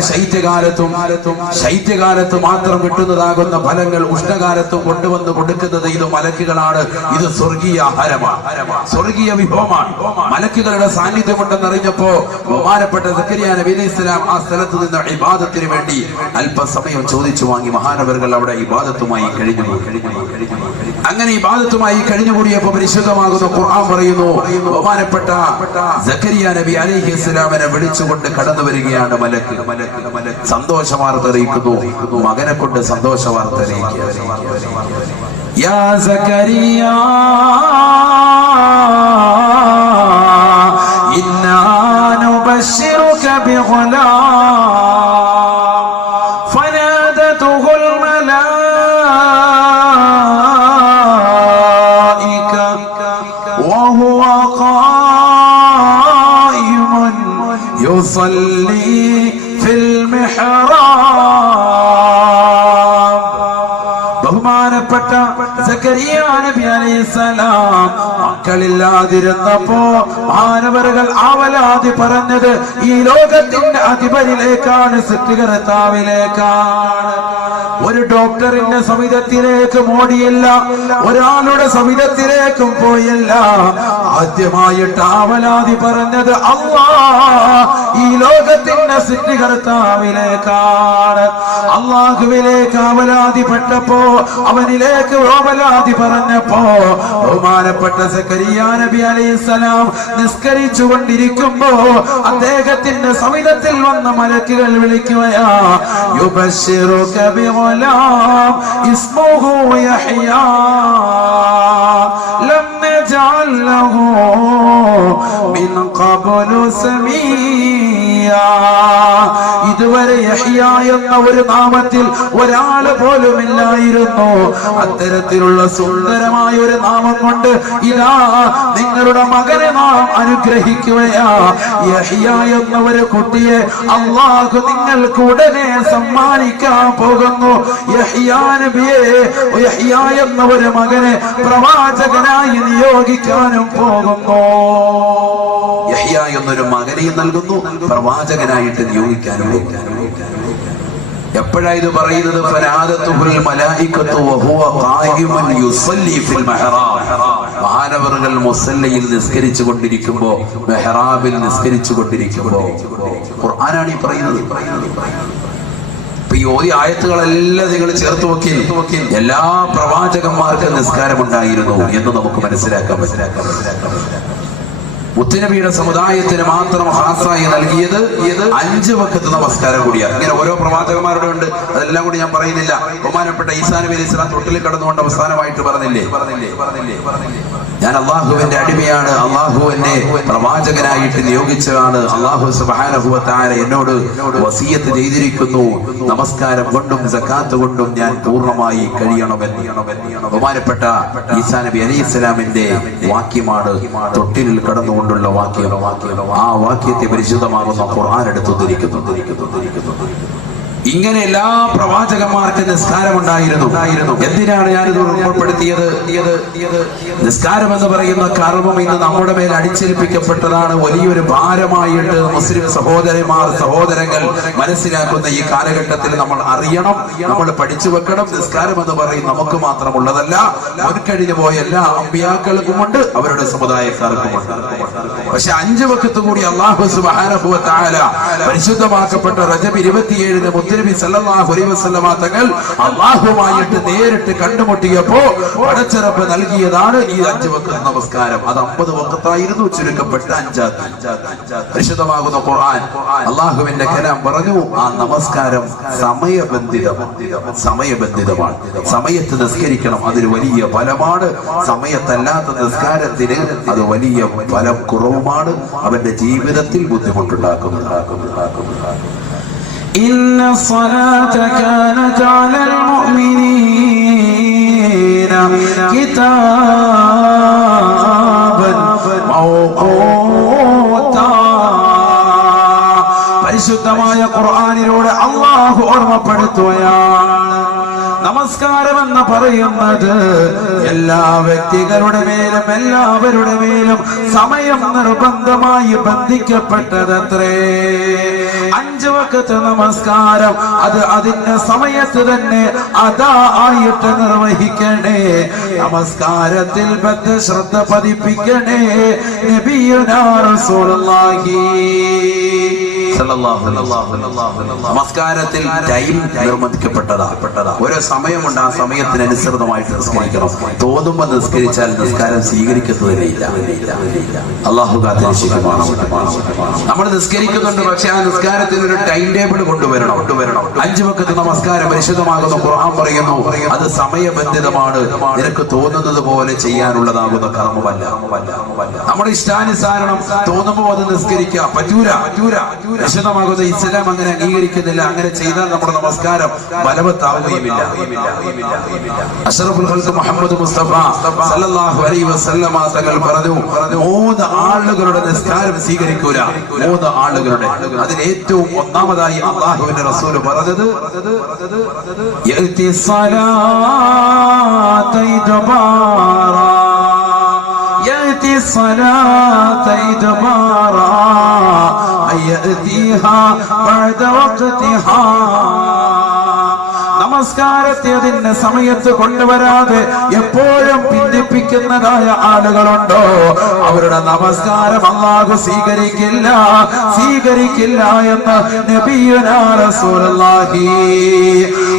ശൈത്യകാലത്ത് മാത്രം കിട്ടുന്നതാകുന്ന ഫലങ്ങൾ ഉഷ്ണകാലത്തും കൊണ്ടുവന്ന് കൊടുക്കുന്നത് ഇത് മലക്കുകളാണ്. ഇത് സ്വർഗീയ ആഹാരമാണ്, സ്വർഗീയ വിഭവമാണ്. മലക്കുകളുടെ സാന്നിധ്യം ഉണ്ടെന്നറിഞ്ഞപ്പോ ബഹുമാനപ്പെട്ട സക്കരിയ നബി അലൈഹിസ്സലാം ആ സ്ഥലത്ത് നിന്ന് ഇബാദത്തിന് വേണ്ടി അല്പസമയം ചോദിച്ചു വാങ്ങി. മഹാനവറുകൾ അവിടെ ഇബാദത്തുമായി കഴിഞ്ഞു. അങ്ങനെ ഇബാദത്തുമായി കഴിഞ്ഞുകൂടിയപ്പോ പരിശുദ്ധമാകുന്ന ഖുർആൻ പറയുന്നു, ബഹുമാനപ്പെട്ട സക്കരിയ നബി അലൈഹിസ്സലാമിനെ വിളിച്ചുകൊണ്ട് കടന്നു വരികയാണ് മലക്ക്. സന്തോഷ വാർത്ത അറിയിക്കുന്നു, മകനെ കൊണ്ട് സന്തോഷ വാർത്ത അറിയിക്കുക. യാ സക്കരിയ ഇന്നാ നുബശ്ശിറുക ബിഗുലാം ഫനാദതുഹുൽ മലായിക വഹുവ ഖായിമുൻ യുസല്ലി ഫിൽ മിഹ്റാബ്. ബഹുമാനപ്പെട്ട സക്കരിയ നബി അലൈഹിസ്സലാം മക്കളില്ലാതിരുന്നപ്പോ മാനവറുകൾ ആവലാതി പറഞ്ഞത് ഈ ലോകത്തിന്റെ അധിപതിയിലേക്കാണ്, സൃഷ്ടികർത്താവിലേക്കാണ്. ഒരു ഡോക്ടറിന്റെ സമിതത്തിലേക്ക് ഓടിയില്ല, ഒരാളുടെ സമിതത്തിലേക്കും പോയില്ല. ആദ്യമായിട്ട് ആവലാതി പറഞ്ഞത് ഈ ലോകത്തിന്റെ സൃഷ്ടികർത്താവിലേക്കാണ്. അള്ളാഹുവിലേക്ക് ആവലാതിപ്പെട്ടപ്പോ, അവനിലേക്ക് ആവലാതി പറഞ്ഞപ്പോ ബഹുമാനപ്പെട്ട സക്കരിയ നബി അലൈഹിസ്സലാം നിസ്കരിച്ചു കൊണ്ടിരിക്കുമ്പോ അദ്ദേഹത്തിന്റെ സമിതത്തിൽ വന്ന മലക്കുകൾ വിളിക്കുകയാ, യുബശ്ശിറുക ബിഗുലാം ഇസ്മുഹു യഹ്യാ ലം നജഅൽ ലഹു മിൻ ഖബ്ലു സമീയാ. ഇതുവരെ യഹ്യ എന്ന ഒരു നാമത്തിൽ ഒരാള് പോലും ഇല്ലായിരുന്നു. അത്തരത്തിലുള്ള സുന്ദരമായ ഒരു നാമം കൊണ്ട് ഇതാ നിങ്ങളുടെ മകനെ നാം അനുഗ്രഹിക്കുകയാ. യഹ്യ എന്ന ഒരു കുട്ടിയെ അല്ലാഹു നിങ്ങൾക്ക് ഉടനെ സമ്മാനിക്കാൻ പോകുന്നു. യഹ്യ നബിയെ, യഹ്യ എന്ന ഒരു മകനെ പ്രവാചകനായി നിയോഗിക്കാനും പോകുന്നു. യഹ്യ എന്നൊരു മകനെ നൽകുന്നു, പ്രവാചകനായിട്ട് നിയോഗിക്കാനും. എപ്പോഴാ ഇത് പറയുന്നത്? ഫനാദതുഹുൽ മലായികത്തു വഹുവ ഖായിമുൻ യുസല്ലി ഫിൽ മിഹ്റാബ്. മഹാനവറുകൾ മുസല്ലയിൽ നിസ്കരിച്ചു കൊണ്ടിരിക്കുമ്പോ, മെഹ്റാബിൽ നിസ്കരിച്ചു കൊണ്ടിരിക്കുമ്പോ ഖുർആനാണ് ഈ പറയുന്നത്. ഈ ആയത്തുകളെല്ലാം നിങ്ങൾ ചേർത്ത് നോക്കി, എല്ലാ പ്രവാചകന്മാർക്കും നിസ്കാരമുണ്ടായിരുന്നു എന്ന് നമുക്ക് മനസ്സിലാക്കാൻ. മുത്തുനബിയുടെ സമുദായത്തിന് മാത്രം ഖാസായി നൽകിയത് 5 വഖത്ത് നമസ്കാരം കൂടിയാണ്. ഇങ്ങനെ ഓരോ പ്രവാചകന്മാരുടെ ഉണ്ട്, അതെല്ലാം കൂടി ഞാൻ പറയുന്നില്ല. ബഹുമാനപ്പെട്ട ഈസാ നബി അലൈഹി സ്വലാം തൊട്ടിൽ കടന്നുകൊണ്ട് അവസാനമായിട്ട് പറഞ്ഞില്ലേ, ഞാൻ അള്ളാഹുവിന്റെ അടിമയാണ്, അള്ളാഹു എന്നെ പ്രവാചകനായിട്ട് നിയോഗിച്ചതാണ്, അള്ളാഹു സുബ്ഹാനഹു വ തആല എന്നോട് വസിയത്ത് ചെയ്തിരിക്കുന്നു, നമസ്കാരം കൊണ്ടും സകാത്ത് കൊണ്ടും ഞാൻ പൂർണ്ണമായി കഴിയണമെന്ന്. ബഹുമാനപ്പെട്ട ഈസാ നബി അലൈഹി സ്വലാമിന്റെ വാക്യമാണ് തൊട്ടിൽ കടന്നുകൊണ്ടുള്ള വാക്യം. ആ വാക്യത്തെ പരിശുദ്ധമാകുന്ന ഖുർആൻ എടുത്തുദ്ധരിക്കുന്നു. ഇങ്ങനെ എല്ലാ പ്രവാചകന്മാർക്ക് നിസ്കാരമുണ്ടായിരുന്നു. എന്തിനാണ് ഞാനിത് ഉൾപ്പെടുത്തിയത്? നിസ്കാരം എന്ന് പറയുന്ന കർമ്മം ഇന്ന് നമ്മുടെ മേൽ അടിച്ചേൽപ്പിക്കപ്പെട്ടതാണ്. വലിയൊരു ഭാരമായിട്ട് മുസ്ലിം സഹോദരങ്ങൾ മനസ്സിലാക്കുന്ന ഈ കാലഘട്ടത്തിൽ നമ്മൾ അറിയണം, നമ്മൾ പഠിച്ചു വെക്കണം. നിസ്കാരം എന്ന് പറയും നമുക്ക് മാത്രമുള്ളതല്ല, മുൻകഴിഞ്ഞു പോയ എല്ലാ അമ്പിയാക്കൾക്കുമുണ്ട്, അവരുടെ സമുദായക്കാർക്കുമുണ്ട്. പക്ഷെ 5 വഖത്ത് കൂടി അല്ലാഹു സുബ്ഹാനഹു വ തആല പരിശുദ്ധമാക്കപ്പെട്ട റജബ് 27 മുത്തനബി സല്ലല്ലാഹു അലൈഹി വസല്ലമ തങ്ങൾ അല്ലാഹുവുമായിട്ട് നേരിട്ട് കണ്ടുമുട്ടിയപ്പോ പടച്ചറപ്പ് നൽകിയതാണ് ഈ 5 വഖത്ത് നമസ്കാരം. അത് 50 വഖത്തായിരുന്നു, ചുരുക്കപ്പെട്ട 5. പരിശുദ്ധമാകുന്ന ഖുർആൻ അല്ലാഹുവിന്റെ കലാം പറഞ്ഞു, ആ നമസ്കാരം സമയബന്ധിതമാണ്. സമയത്ത് നിസ്കരിക്കണം, അതൊരു വലിയ ഫലമാണ്. സമയത്തല്ലാത്ത നിസ്കാരത്തിന് അത് വലിയ ഫലം കുറവുമാണ്, അവന്റെ ജീവിതത്തിൽ ബുദ്ധിമുട്ടുണ്ടാക്കുന്നു. إن الصلاة كانت على المؤمنين كتابا موقوتا. പരിശുദ്ധമായ ഖുർആനിലൂടെ അല്ലാഹു ഓർമ്മപ്പെടുത്തുകയാണ്, നമസ്കാരം എന്ന് പറയുന്നത് എല്ലാ വ്യക്തികളുടെ മേലും എല്ലാവരുടെ മേലും സമയം നിർബന്ധമായി ബന്ധിക്കപ്പെട്ടതത്രേ. 5 വഖത്ത് നമസ്കാരം അത് അതിന്റെ സമയത്ത് തന്നെ അതാ ആയിട്ട് നിർവഹിക്കണേ. നമസ്കാരത്തിൽ ശ്രദ്ധ പതിപ്പിക്കണേ. നബിയുനാ റസൂലുള്ളാഹി നമസ്കാരത്തിൽ ടൈം നിർബന്ധിക്കപ്പെട്ടതാ. ഒരു സമയമുണ്ട്, ആ സമയത്തിനനുസൃതമായിട്ട് നിസ്കരിക്കണം. തോന്നുമ്പോ നിസ്കരിച്ചാൽ നിസ്കാരം സ്വീകരിക്കുന്നതില്ല. അല്ലാഹു കാത്തിരക്ഷിക്കുമാണ്. നമ്മൾ നിസ്കരിക്കുന്നുണ്ട്, പക്ഷെ ആ നിസ്കാരത്തിന് ഒരു ടൈം ടേബിൾ കൊണ്ടുവരണം. 5 വഖത്ത് നമസ്കാരം പരിശുദ്ധമാകുന്ന ഖുർആൻ പറയുന്നു, അത് സമയബന്ധിതമാണ്. നിനക്ക് തോന്നുന്നത് പോലെ ചെയ്യാനുള്ളതാകുന്ന കർമ്മമല്ല. നമ്മുടെ ഇഷ്ടാനുസാരണം തോന്നുമ്പോ അത് നിസ്കരിക്കാം, പറ്റൂല. വിശദമാകുന്ന ഇസ്ലാം അങ്ങനെ അംഗീകരിക്കുന്നില്ല. അങ്ങനെ ചെയ്താൽ നമ്മുടെ നമസ്കാരം ബലവത്താവുകയുമില്ല. അഷ്റഫുൽ ഖൽഖ് മുഹമ്മദ് മുസ്തഫ സല്ലല്ലാഹു അലൈഹി വസല്ലമ തങ്ങൾ പറഞ്ഞു, 3 ആളുകളുടെ നിസ്കാരം സ്വീകരിക്കൂല. 3 ആളുകളുടെ, അതിൽ ഏറ്റവും ഒന്നാമതായി അല്ലാഹുവിന്റെ റസൂൽ പറഞ്ഞത് യഅതി സ്വലാത ഇദ്ബാറാ يأتي الصلاة إدبارا يأتيها بعد وقتها. നമസ്കാരത്തെ അതിന്റെ സമയത്ത് കൊണ്ടുവരാതെ എപ്പോഴും ഭിന്നിപ്പിക്കുന്നതായ ആളുകളുണ്ടോ, അവരുടെ നമസ്കാരം അല്ലാഹു സ്വീകരിക്കില്ല എന്ന് നബിയുനാ റസൂലുള്ളാഹി.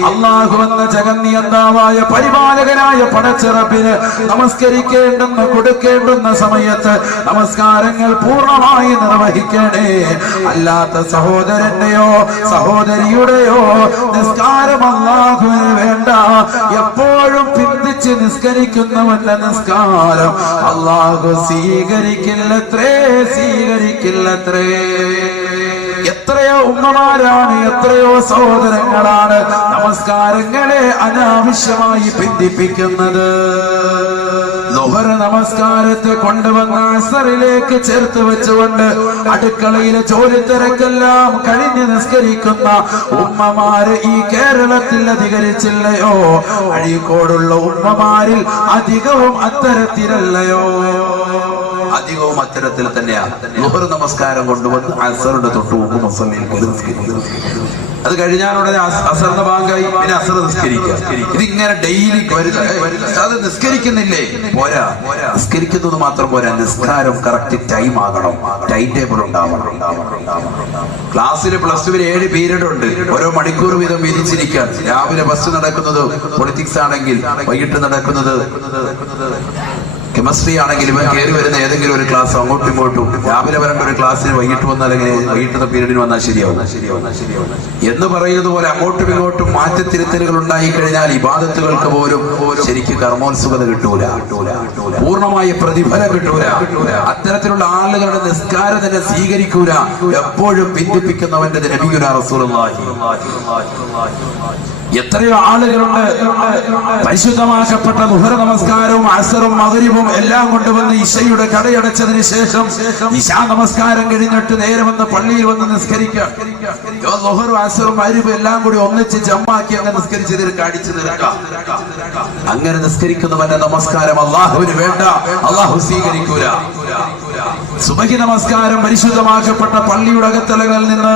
അല്ലാഹു എന്ന ജഗന്നിയന്താവായ പരിപാലകനായ പടച്ചിറപ്പിന് നമസ്കരിക്കേണ്ടെന്ന് കൊടുക്കേണ്ടുന്ന സമയത്ത് നമസ്കാരങ്ങൾ പൂർണ്ണമായി നിർവഹിക്കണേ. അല്ലാത്ത സഹോദരന്റെയോ സഹോദരിയുടെയോ നിസ്കാരം അല്ലാഹുവിന് വേണ്ട. എപ്പോഴും പിന്തിച്ച് നിസ്കരിക്കുന്നവന്റെ നിസ്കാരം അല്ലാഹു സ്വീകരിക്കില്ലത്രേ. എത്രയോ ഉമ്മമാരാണ്, എത്രയോ സഹോദരങ്ങളാണ് നമസ്കാരങ്ങളെ അനാവശ്യമായി ഭിന്നിപ്പിക്കുന്നത്. ളുഹർ നമസ്കാരത്തെ കൊണ്ടുവന്ന അസറിലേക്ക് ചേർത്ത് വെച്ചുകൊണ്ട് അടുക്കളയിലെ ജോലി തിരക്കെല്ലാം കഴിഞ്ഞ് നിസ്കരിക്കുന്ന ഉമ്മമാര് ഈ കേരളത്തിൽ അധികരിച്ചില്ലയോ? അഴീക്കോടുള്ള ഉമ്മമാരിൽ അധികവും അത്തരത്തിലല്ലയോ? അധികവും അത്തരത്തിൽ തന്നെയാണ്. ളുഹർ നമസ്കാരം കൊണ്ടുവന്ന് അസറിന്റെ തൊട്ട് മുമ്പ് മുസല്ലയിൽ നിസ്കരിക്കും. അത് കഴിഞ്ഞാലുടനെ അസറിന്റെ ഭാഗമായി പിന്നെ അസർ നിസ്കരിക്കുക. ഇതിങ്ങനെ ഡെയിലി അത് നിസ്കരിക്കുന്നില്ലേ? പോരാ, നിസ്കരിക്കുന്നത് മാത്രം പോരാ, നിസ്കാരം കറക്റ്റ് ടൈം ആകണം, ടൈം ടേബിൾ ഉണ്ടാവണം. ക്ലാസ്സിൽ +2 7 പീരീഡ് ഉണ്ട്, ഓരോ മണിക്കൂർ വീതം വിരിച്ചിരിക്കാൻ. രാവിലെ ഫസ്റ്റ് നടക്കുന്നത് പൊളിറ്റിക്സ് ആണെങ്കിൽ വൈകിട്ട് നടക്കുന്നത് കെമിസ്ട്രി ആണെങ്കിൽ ഇവൻ കയറി വരുന്ന ഏതെങ്കിലും ഒരു ക്ലാസ് അങ്ങോട്ടും ഇങ്ങോട്ടും. രാവിലെ വരേണ്ട ഒരു ക്ലാസ്സിന് വൈകിട്ട് വന്നാൽ എങ്ങനെ, വൈകിട്ടത്തെ പീരീഡിന് വന്നാൽ ശരിയാവും എന്ന് പറയുന്നത് പോലെ അങ്ങോട്ടും ഇങ്ങോട്ടും മാറ്റത്തിരുത്തലുകൾ ഉണ്ടായി കഴിഞ്ഞാൽ ഇബാദത്തുകൾക്ക് പോലും ശരിക്ക് കർമ്മോത്സുകത കിട്ടൂല, പൂർണ്ണമായ പ്രതിഫലം കിട്ടൂല. അത്തരത്തിലുള്ള ആളുകളുടെ നിസ്കാരം തന്നെ സ്വീകരിക്കൂല. എപ്പോഴും ഭിന്നിപ്പിക്കുന്നവന്റെ നബിയുനാ റസൂലുള്ളാഹി എത്രയോ ആളുകളുണ്ട് പരിശുദ്ധമാക്കപ്പെട്ട ദുഹർ നമസ്കാരവും അസറും മഗ്രിബും എല്ലാം കൊണ്ടുവന്ന് ഇശയുടെ കടയടച്ചതിന് ശേഷം ഇശാ നമസ്കാരം കഴിഞ്ഞിട്ട് നേരെ വന്ന് പള്ളിയിൽ വന്ന് നിസ്കരിക്കാം. ദുഹറും അസറും മഗ്രിബും എല്ലാം കൂടി ഒന്നിച്ച് ജമ്മാക്കി അങ്ങ് നിസ്കരിച്ച് അടിച്ചു തീർക്കാം. അങ്ങനെ നിസ്കരിക്കുന്നവന്റെ നമസ്കാരം അള്ളാഹുവിന് വേണ്ട, അള്ളാഹു സ്വീകരിക്കൂല. സുബഹി നമസ്കാരം പരിശുദ്ധമാക്കപ്പെട്ട പള്ളിയുടെ അകത്തളങ്ങളിൽ നിന്ന്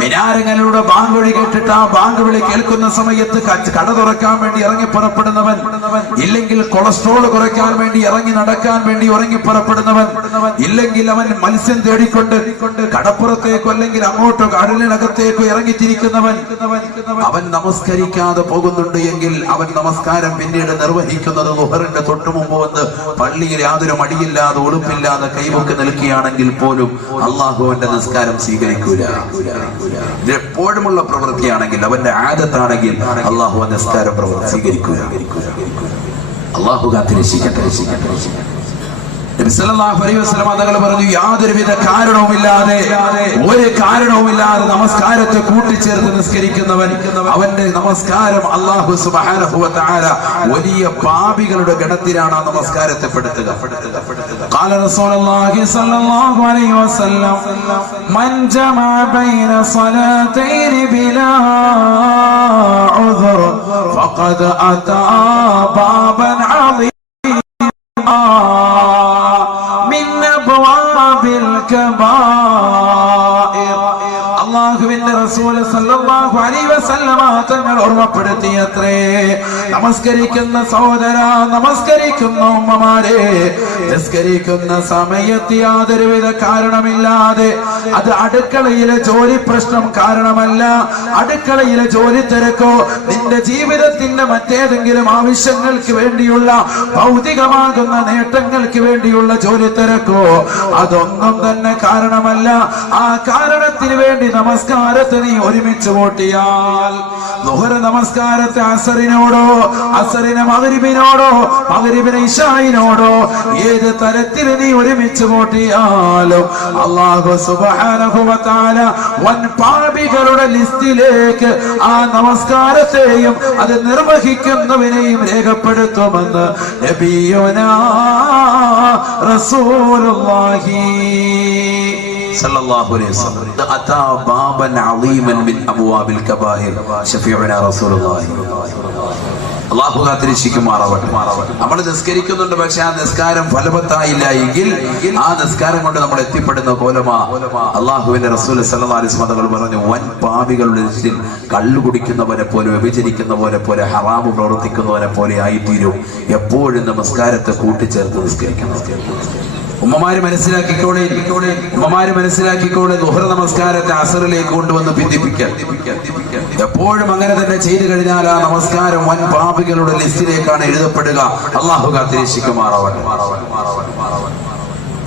മിനാരങ്ങളിലൂടെ ബാങ്ക് വിളി കേട്ടിട്ട് ആ ബാങ്ക് വിളി കേൾക്കുന്ന സമയത്ത് കട തുറക്കാൻ വേണ്ടി ഇറങ്ങി പുറപ്പെടുന്നവൻ, ഇല്ലെങ്കിൽ കൊളസ്ട്രോൾ കുറയ്ക്കാൻ വേണ്ടി ഇറങ്ങി നടക്കാൻ വേണ്ടി ഇറങ്ങി പുറപ്പെടുന്നവൻ, ഇല്ലെങ്കിൽ അവൻ മത്സ്യം തേടിക്കൊണ്ട് കടപ്പുറത്തേക്കോ അല്ലെങ്കിൽ അങ്ങോട്ടോ കടലിനകത്തേക്കോ ഇറങ്ങിത്തിരിക്കുന്നവൻ, അവൻ നമസ്കരിക്കാതെ പോകുന്നുണ്ട് എങ്കിൽ അവൻ നമസ്കാരം പിന്നീട് നിർവഹിക്കുന്നത് ദുഹറിന്റെ തൊട്ടു മുമ്പ് വന്ന് പള്ളിയിൽ യാതൊരു മടിയില്ലാതെ ഉടുപ്പില്ലാതെ കൈവക്ക് നിൽക്കുകയാണെങ്കിൽ പോലും അള്ളാഹു അവന്റെ നിസ്കാരം സ്വീകരിക്കൂല. ഇത് എപ്പോഴുമുള്ള പ്രവൃത്തിയാണെങ്കിൽ, അവന്റെ ആദത്താണെങ്കിൽ അള്ളാഹു ആ നിസ്കാരം സ്വീകരിക്കൂല. അള്ളാഹു കാത്തിരക്ഷിക്കട്ടെ. നബി സല്ലല്ലാഹു അലൈഹി വസല്ലം തങ്ങൾ പറഞ്ഞു, യാതൊരുവിധ കാരണവുമില്ലാതെ ഒരു കാരണവുമില്ലാതെ നമസ്കാരത്തെ കൂട്ടിച്ചേർത്ത് നിസ്കരിക്കുന്നവൻ, അവന്റെ നമസ്കാരം അല്ലാഹു സുബ്ഹാനഹു വ തആല വലിയ പാപികളുടെ ഗണത്തിലാണ് ആ നമസ്കാരത്തെ പെടുത്തുക. ഖാല റസൂലുള്ളാഹി സ്വല്ലല്ലാഹു അലൈഹി വസല്ലം, മൻ ജമഅ ബൈന സ്വലാത്തൈനി ബിലാ ഉദ്ർ ഫഖദ് അതാ ബാബൻ അളീം അല്ലാഹുവിന്റെ റസൂൽ സല്ലല്ലാഹു അലൈഹി വസല്ലമ തങ്ങൾ ഓർമ്മപ്പെടുത്തിയത്രേ, നമസ്കരിക്കുന്ന സഹോദര, നമസ്കരിക്കുന്ന ഉമ്മമാരെ, നിസ്കരിക്കുന്ന സമയത്ത് യാതൊരുവിധ കാരണമില്ലാതെ, അത് അടുക്കളയിലെ ജോലി പ്രശ്നം കാരണമല്ല, അടുക്കളയിലെ ജോലി തിരക്കോ നിന്റെ ജീവിതത്തിന്റെ മറ്റേതെങ്കിലും ആവശ്യങ്ങൾക്ക് വേണ്ടിയുള്ള ഭൗതികമാകുന്ന നേട്ടങ്ങൾക്ക് വേണ്ടിയുള്ള ജോലി തിരക്കോ, അതൊന്നും തന്നെ കാരണമല്ല. ആ കാരണത്തിന് വേണ്ടി നമസ്കാരത്തെ നീ ഒരുമിച്ച് കൂട്ടിയാൽ, ളുഹർ നമസ്കാരത്തെ അസറിനോടോ, അസറിനെ മഗ്രിബിനോടോ, മഗ്രിബിനെ ഇശായിനോടോ ഏത് തരത്തിൽ നീ ഒരുമിച്ച് കൂട്ടിയാലും അല്ലാഹു സുബ്ഹാനഹു വ തആല വൻ പാപികളുടെ ലിസ്റ്റിലേക്ക് ആ നമസ്കാരത്തെയും അത് നിർവഹിക്കുന്നവനെയും രേഖപ്പെടുത്തുമെന്ന് നബിയുനാ റസൂലുള്ളാഹി സല്ലല്ലാഹു അലൈഹി വസല്ലം. അതാ ബാബൻ അളീമൻ മിൻ അബ്വാബിൽ കബായിർ ശഫീഉനാ റസൂലുള്ളാഹി. അല്ലാഹു കാത്തിരക്ഷിക്കുമാറാവട്ടെ. നമ്മൾ നിസ്കരിക്കുന്നുണ്ട്, പക്ഷെ ആ നിസ്കാരം ഫലവത്തായില്ല എങ്കിൽ ആ നിസ്കാരം കൊണ്ട് നമ്മൾ എത്തിപ്പെടുന്ന കോലമാ അല്ലാഹുവിന്റെ റസൂൽ സല്ലല്ലാഹു അലൈഹി വസല്ലം തങ്ങൾ പറഞ്ഞു, വൻ പാപികളുടെ ലിസ്റ്റിൽ കള്ളു കുടിക്കുന്നവനെ പോലെ, വ്യഭിചരിക്കുന്നവനെ പോലെ, ഹറാമ് പ്രവർത്തിക്കുന്നവനെ പോലെ ആയിത്തീരും. എപ്പോഴും നമസ്കാരത്തെ കൂട്ടിച്ചേർത്ത് നിസ്കരിക്കണം. ഉമ്മമാര് മനസ്സിലാക്കിക്കോളെ, ളുഹർ നമസ്കാരത്തെ അസറിലേക്ക് കൊണ്ടുവന്ന് ഭിന്നിപ്പിക്കാൻ. എപ്പോഴും അങ്ങനെ തന്നെ ചെയ്തു കഴിഞ്ഞാൽ ആ നമസ്കാരം വൻ പാപികളുടെ ലിസ്റ്റിലേക്കാണ് എഴുതപ്പെടുക. അല്ലാഹു കാത്തിരക്ഷിക്കുമാറാവട്ടെ.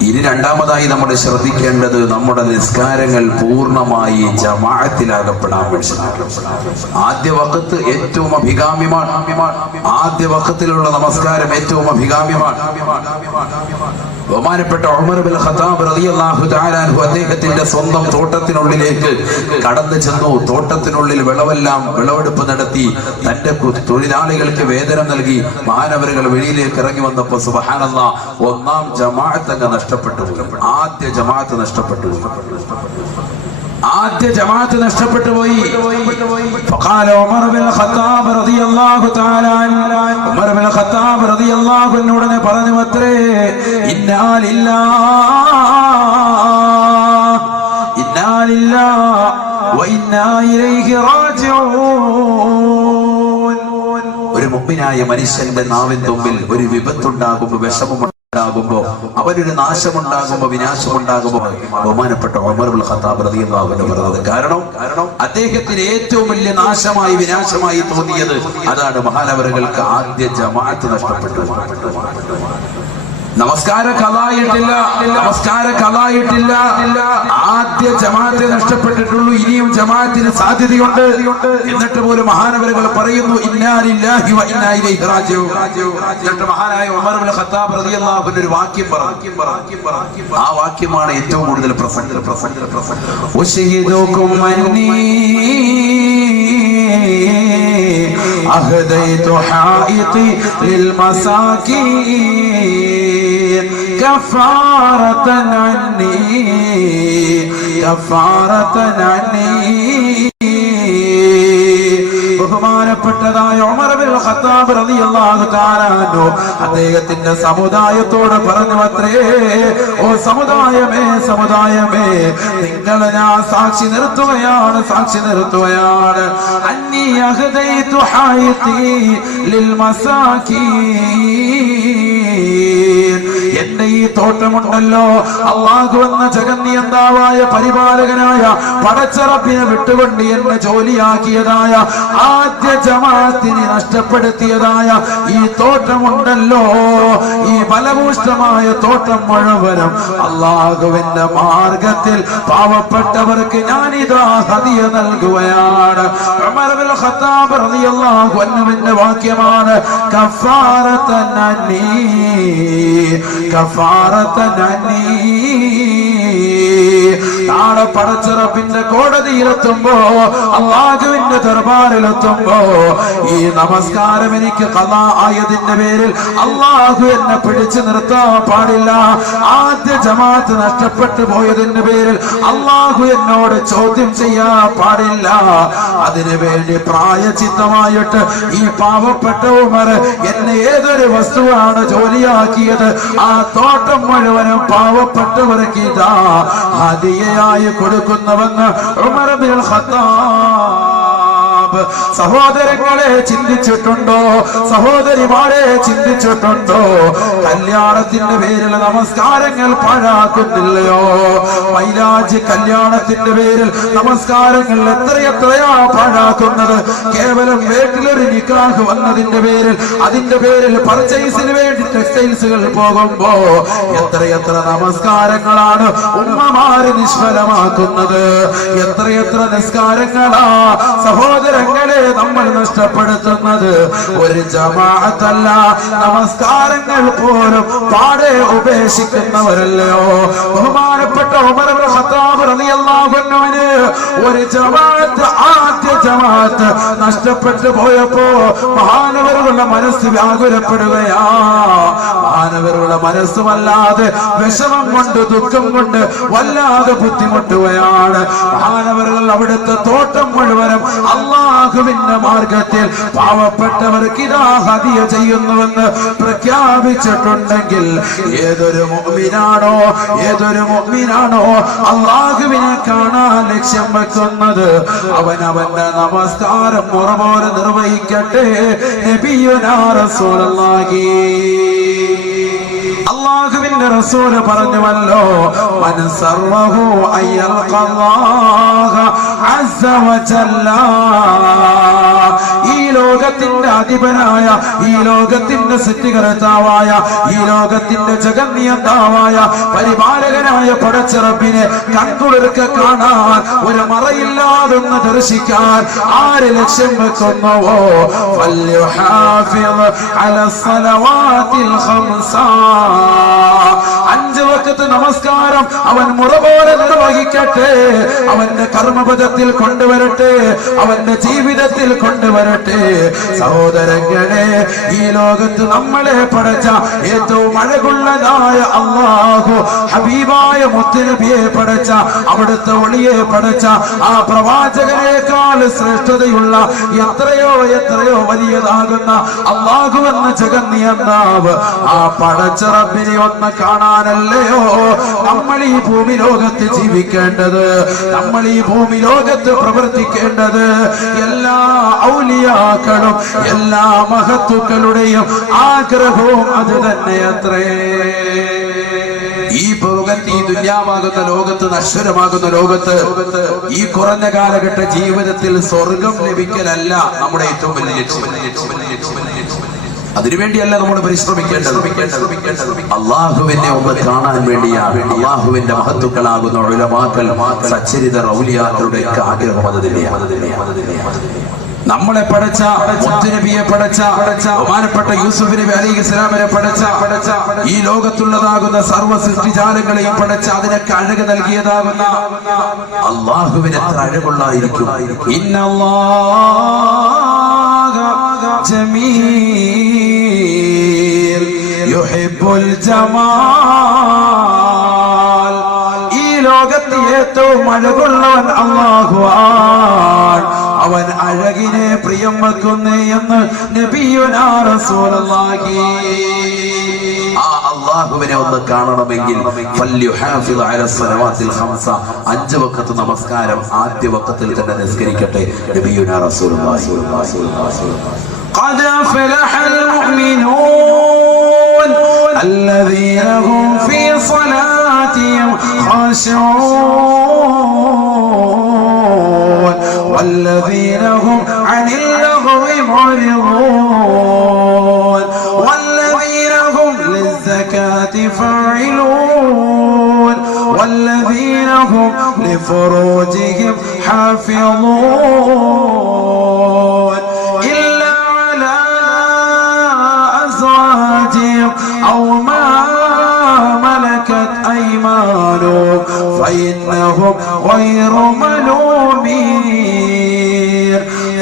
ഇനി രണ്ടാമതായി നമ്മൾ ശ്രദ്ധിക്കേണ്ടത്, നമ്മുടെ നിസ്കാരങ്ങൾ പൂർണ്ണമായി ജമാഅത്തിലാകപ്പെടാൻ വേണ്ടി. ആദ്യ വഖത്ത് ഏറ്റവും അഭികാമ്യമാണ്. ആദ്യ വഖത്തിലുള്ള നമസ്കാരം ഏറ്റവും അഭികാമ്യമാണ്. ബഹുമാനപ്പെട്ട ഉമർ ബിൻ ഖത്താബ് റളിയല്ലാഹു തആല അൻഹു അദ്ദേഹത്തിന്റെ സ്വന്തം തോട്ടത്തിനുള്ളിലേക്ക് കടന്നു ചെന്നു. തോട്ടത്തിനുള്ളിൽ വിളവെടുപ്പ് നടത്തി തന്റെ തൊഴിലാളികൾക്ക് വേതനം നൽകി മഹാനവറുകൾ വെളിയിലേക്ക് ഇറങ്ങി വന്നപ്പോൾ സുബ്ഹാനല്ലാഹ്, ഒന്നാം ജമാഅത്ത് അങ്ങ് നഷ്ടപ്പെട്ടു. ആദ്യ ജമാഅത്ത് നഷ്ടപ്പെട്ടു. പോയി. فقال عمر بن الخطاب رضي الله تعالى عنه, ഉമർ ബിൻ ഖത്താബ് റളിയല്ലാഹു അൻഹു ഉടനെ പറഞ്ഞു അത്രേ, ഇന്നാ ലില്ലാഹി വ ഇന്നാ ഇലൈഹി റാജിഊൻ. ഒരു മുഅ്മിനായ മനുഷ്യന്റെ നാവിൻ തുമ്പിൽ ഒരു വിപത്തുണ്ടാകുമ്പോൾ, വിഷമമുണ്ടാകുമ്പോ, അവനൊരു നാശമുണ്ടാകുമ്പോ, വിനാശമുണ്ടാകുമ്പോ ബഹുമാനപ്പെട്ട ഉമർ ഇബ്നുൽ ഖത്താബ് റളിയല്ലാഹു അൻഹു പറഞ്ഞത്. കാരണം അദ്ദേഹത്തിന് ഏറ്റവും വലിയ നാശമായി, വിനാശമായി തോന്നിയത് അതാണ്. മഹാനവറുകൾക്ക് ആദ്യ ജമാഅത്ത് നഷ്ടപ്പെട്ടു. നമസ്കാരം കളായിട്ടില്ല. ആദ്യ ജമാഅത്തെ നഷ്ടപ്പെട്ടിട്ടുള്ളൂ. ഇനിയും ജമാഅത്തിന് സാധ്യതയുണ്ട്. എന്നിട്ട് പോലും മഹാനവറുകൾ പറയുന്നു, ഇന്നാ ലില്ലാഹി വ ഇന്നാ ഇലൈഹി റാജിഊൻ. എന്നിട്ട് മഹാനായ ഉമർ ഇബ്നുൽ ഖത്താബ് റളിയല്ലാഹു അൻഹു ഒരു വാക്യം പറഞ്ഞു. ആ വാക്യമാണ് ഏറ്റവും കൂടുതൽ പ്രസംഗം. ഉശഹിദുകും അന്നീ أهديت حائطي للمساكين كفارة عني ബഹുമാനപ്പെട്ടതായ ഉമർ ബിൻ ഖത്താബ് റളിയല്ലാഹു തആല അൻഹു അദ്ദേഹത്തിന്റെ സമുദായത്തോട് പറഞ്ഞു അത്രേ, ഓ സമുദായമേ നിങ്ങളെ ഞാൻ സാക്ഷി നിർത്തുകയാണ് അന്നി അഹദൈതു ഹായിതി ലിൽ മസാകീൻ. എന്റെ ഈ തോട്ടമുണ്ടല്ലോ, അല്ലാഹു എന്ന ജഗന്നിയന്താവായ പരിപാലകനായ പടച്ചറപ്പിനെ വിട്ടുകൊണ്ട് എന്നെ ജോലിയാക്കിയതായ ആദ്യ ജമാഅത്തിനെ നഷ്ടപ്പെടുത്തിയതായ ഈ തോട്ടമുണ്ടല്ലോ, ഈ ഫലഭൂഷ്ടമായ തോട്ടം മുഴുവനും അല്ലാഹുവിന്റെ മാർഗത്തിൽ പാവപ്പെട്ടവർക്ക് ഞാനിതാ ഹദിയ നൽകുകയാണ്. ഉമർ ബിൻ ഖത്താബ് റളിയല്ലാഹു അൻഹുവിന്റെ വാക്യമാണ്, കഫാറതൻ അന്നി. നാളെ പടച്ചറപ്പിന്റെ കോടതിയിലെത്തുമ്പോ, അല്ലാഹുവിന്റെ ദർബാറിലെത്തുമ്പോ ഈ നമസ്കാരം എനിക്ക് ഖളാ ആയതിന്റെ പേരിൽ അല്ലാഹു എന്നെ പിടിച്ചു നിർത്താൻ പാടില്ല. ആദ്യ ജമാഅത്ത് നഷ്ടപ്പെട്ടു പോയതിന്റെ പേരിൽ അല്ലാഹു എന്നോട് ചോദ്യം ചെയ്യാൻ പാടില്ല. അതിനു വേണ്ടി പ്രായച്ചിത്തമായിട്ട് ഈ പാവപ്പെട്ട ഉമർ എന്നെ ഏതൊരു വസ്തുവാണ് ജോലിയാക്കിയത്, ആ തോട്ടം മുഴുവനും പാവപ്പെട്ടവർക്ക് ഇതാ ഹദിയയായി കൊടുക്കുന്നുവെന്ന് ഉമർ ബിൻ ഖത്താബ്. സഹോദരങ്ങളെ ചിന്തിച്ചിട്ടുണ്ടോ? സഹോദരിമാരെ ചിന്തിച്ചിട്ടുണ്ടോ? കല്യാണത്തിന്റെ പേരിൽ നമസ്കാരങ്ങൾ പാഴാക്കുന്നില്ലയോ? മൈലാജി കല്യാണത്തിന്റെ പേരിൽ നമസ്കാരങ്ങൾ എത്രയാ പാഴാക്കുന്നത്? കേവലം വീട്ടിലൊരു നിക്കാഹ് വന്നതിന്റെ പേരിൽ, അതിന്റെ പേരിൽ പർച്ചേസിന് വേണ്ടി ടെക്സ്റ്റൈൽസുകൾ പോകുമ്പോ എത്രയെത്ര നമസ്കാരങ്ങളാണ് ഉമ്മമാര് നിഷ്ഫലമാക്കുന്നത്? എത്രയെത്ര നിസ്കാരങ്ങളാ സഹോദരങ്ങളെ നമ്മൾ നഷ്ടപ്പെടുത്തുന്നത്? ഒരു ജമാഅത്തല്ല, നമസ്കാരങ്ങൾ പോലും പാടെ ഉപേക്ഷിക്കുന്നവരല്ലയോ? ബഹുമാനപ്പെട്ട ഉമർ ഇബ്നു ഖത്താബ് റളിയല്ലാഹു അൻഹുവിന് ഒരു ജമാഅത്ത്, ആദ്യ ജമാഅത്ത് നഷ്ടപ്പെട്ടു പോയപ്പോ മഹാനവറുകളുടെ മനസ്സ് വ്യാകുലപ്പെടുകയാ. മഹാനവറുകളുടെ മനസ്സുമല്ലാതെ വിഷമം കൊണ്ട്, ദുഃഖം കൊണ്ട് വല്ലാതെ ബുദ്ധിമുട്ടുകയാണ്. മഹാനവറുകൾ അവിടുത്തെ തോട്ടം മുഴുവനും അല്ലാഹുവിന്റെ മാർഗത്തിൽ പാവപ്പെട്ടവർക്ക് ഇതാ ഹദിയ ചെയ്യുന്നുവെന്ന് പ്രഖ്യാപിച്ചിട്ടുണ്ടെങ്കിൽ ഏതൊരു മുഅ്മിനാണോ അല്ലാഹുവിനെ കാണാൻ ലക്ഷ്യം വെക്കുന്നത്, അവന്റെ നമസ്കാരം മുറപോലെ നിർവഹിക്കട്ടെ. നബിയുനാ റസൂലുള്ളാഹി, അല്ലാഹുവിന്റെ റസൂല് പറഞ്ഞുവല്ലോ, മൻ സർവഹു അയ്യൽഖല്ലാഹ അസ്സ വജല്ല. ഈ ലോകത്തിന്റെ അധിപനായ, ഈ ലോകത്തിന്റെ സൃഷ്ടികർത്താവായ, ഈ ലോകത്തിന്റെ ജഗന്നിയന്താവായ പരിപാലകനായ പടച്ചറബിനെ കൺകുളിർക്കെ കാണാൻ, ഒരു മറയില്ലാതൊന്ന് ദർശിക്കാൻ ആര് ലക്ഷ്യം വെക്കുന്നുവോ, ഫൽയുഹാഫിദ് അലസ്സലവാതിൽ ഖംസ. 5 വഖത്ത് നമസ്കാരം അവൻ മുറപോലെ നിർവഹിക്കട്ടെ. അവന്റെ കർമ്മപദത്തിൽ കൊണ്ടുവരട്ടെ, അവന്റെ ജീവിതത്തിൽ കൊണ്ടുവരട്ടെ. സഹോദരങ്ങളെ, ഈ ലോകത്ത് നമ്മളെ പടച്ച ഏറ്റവും അഴകുള്ളതായ അല്ലാഹു, ഹബീബായ മുത്തുനബിയെ പടച്ച, അവിടുത്തെ ഒളിയെ പടച്ച ആ പ്രവാചകനേക്കാൾ ശ്രേഷ്ഠതയുള്ള എത്രയോ വലിയതാകുന്ന അല്ലാഹു എന്ന ജഗന്നിയന്താവ്, ആ പടച്ച റബ്ബിനെ ഒന്ന് കാണാനല്ലയോ നമ്മൾ ഈ ഭൂമി ലോകത്ത് ജീവിക്കേണ്ടത്, നമ്മൾ ഈ ഭൂമി ലോകത്ത് പ്രവർത്തിക്കേണ്ടത്? എല്ലാ ഔലിയാക്കളും എല്ലാ മഹത്തുക്കളുടെയും ആഗ്രഹവും അത് തന്നെയത്രേ. ഈ ദുന്യാവാകുന്ന ലോകത്ത്, നശ്വരമാകുന്ന ലോകത്ത്, ഈ കുറഞ്ഞ കാലഘട്ട ജീവിതത്തിൽ സ്വർഗം ലഭിക്കലല്ല നമ്മുടെ ഏറ്റവും വലിയ ലക്ഷ്യം. അതിനുവേണ്ടിയല്ല നമ്മൾ പരിശ്രമിക്കേണ്ടത്. അള്ളാഹുവിനെ ഒന്ന് കാണാൻ വേണ്ടിയാണ്. അള്ളാഹുവിന്റെ മഹത്തുക്കളാകുന്ന ഉലമാക്കൾ, സച്ചരിതർ, ഔലിയാക്കളുടെ ആഗ്രഹം അത് തന്നെയാണ്. നമ്മളെ പടച്ച മുത്തുനബിയെ പടച്ച ബഹുമാനപ്പെട്ട യൂസുഫ് നബി അലൈഹിസ്സലാമിനെ പടച്ച ഈ ലോകത്തുള്ളതാകുന്ന സർവ്വ സൃഷ്ടിജാലങ്ങളെയും പടച്ച അതിനൊക്കെ അഴക് നൽകിയതാകുന്ന അള്ളാഹുവിന് എത്ര അഴകുള്ളായിരിക്കും. ഇന്നല്ലാഹ ജമീൽ യുഹിബ്ബുൽ ജമാൽ. ഈ ലോകത്ത് ഏറ്റവും അഴകുള്ളവൻ അല്ലാഹുവാൻ. അവൻ അഴകിനെ പ്രിയം വെക്കുന്നു എന്ന് നബിയുനാ റസൂലുള്ളാഹി. ആ അല്ലാഹുവിനെ ഒന്ന് കാണണമെങ്കിൽ ഫല്യുഹാഫിദ് അലാ സ്വലവാത്തിൽ ഖംസ, 5 വഖത്ത് നമസ്കാരം ആദ്യ വഖത്തിൽ തന്നെ നിസ്കരിക്കട്ടെ. നബിയുനാ റസൂലുള്ളാഹി. ഖദ ഫലഹൽ മുഅ്മിനൂൻ الذين هم في صلاتهم خاشعون والذين هم عن اللغو معرضون والذين هم للزكاة فاعلون والذين هم لفروجهم حافظون إلا على أزواجهم أو ما ملكت أيمانهم فإنهم غير ملومين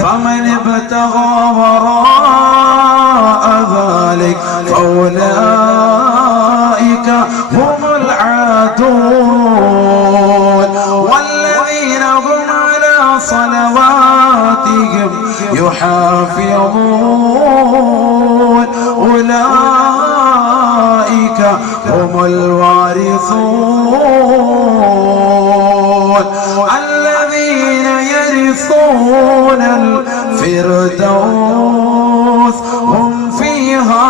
فمن ابتغى وراء ذلك فأولئك هم العادون والذين هم على صلواتهم يحافظون أولئك هم الوارثون الذين يرثون الفردوس هم فيها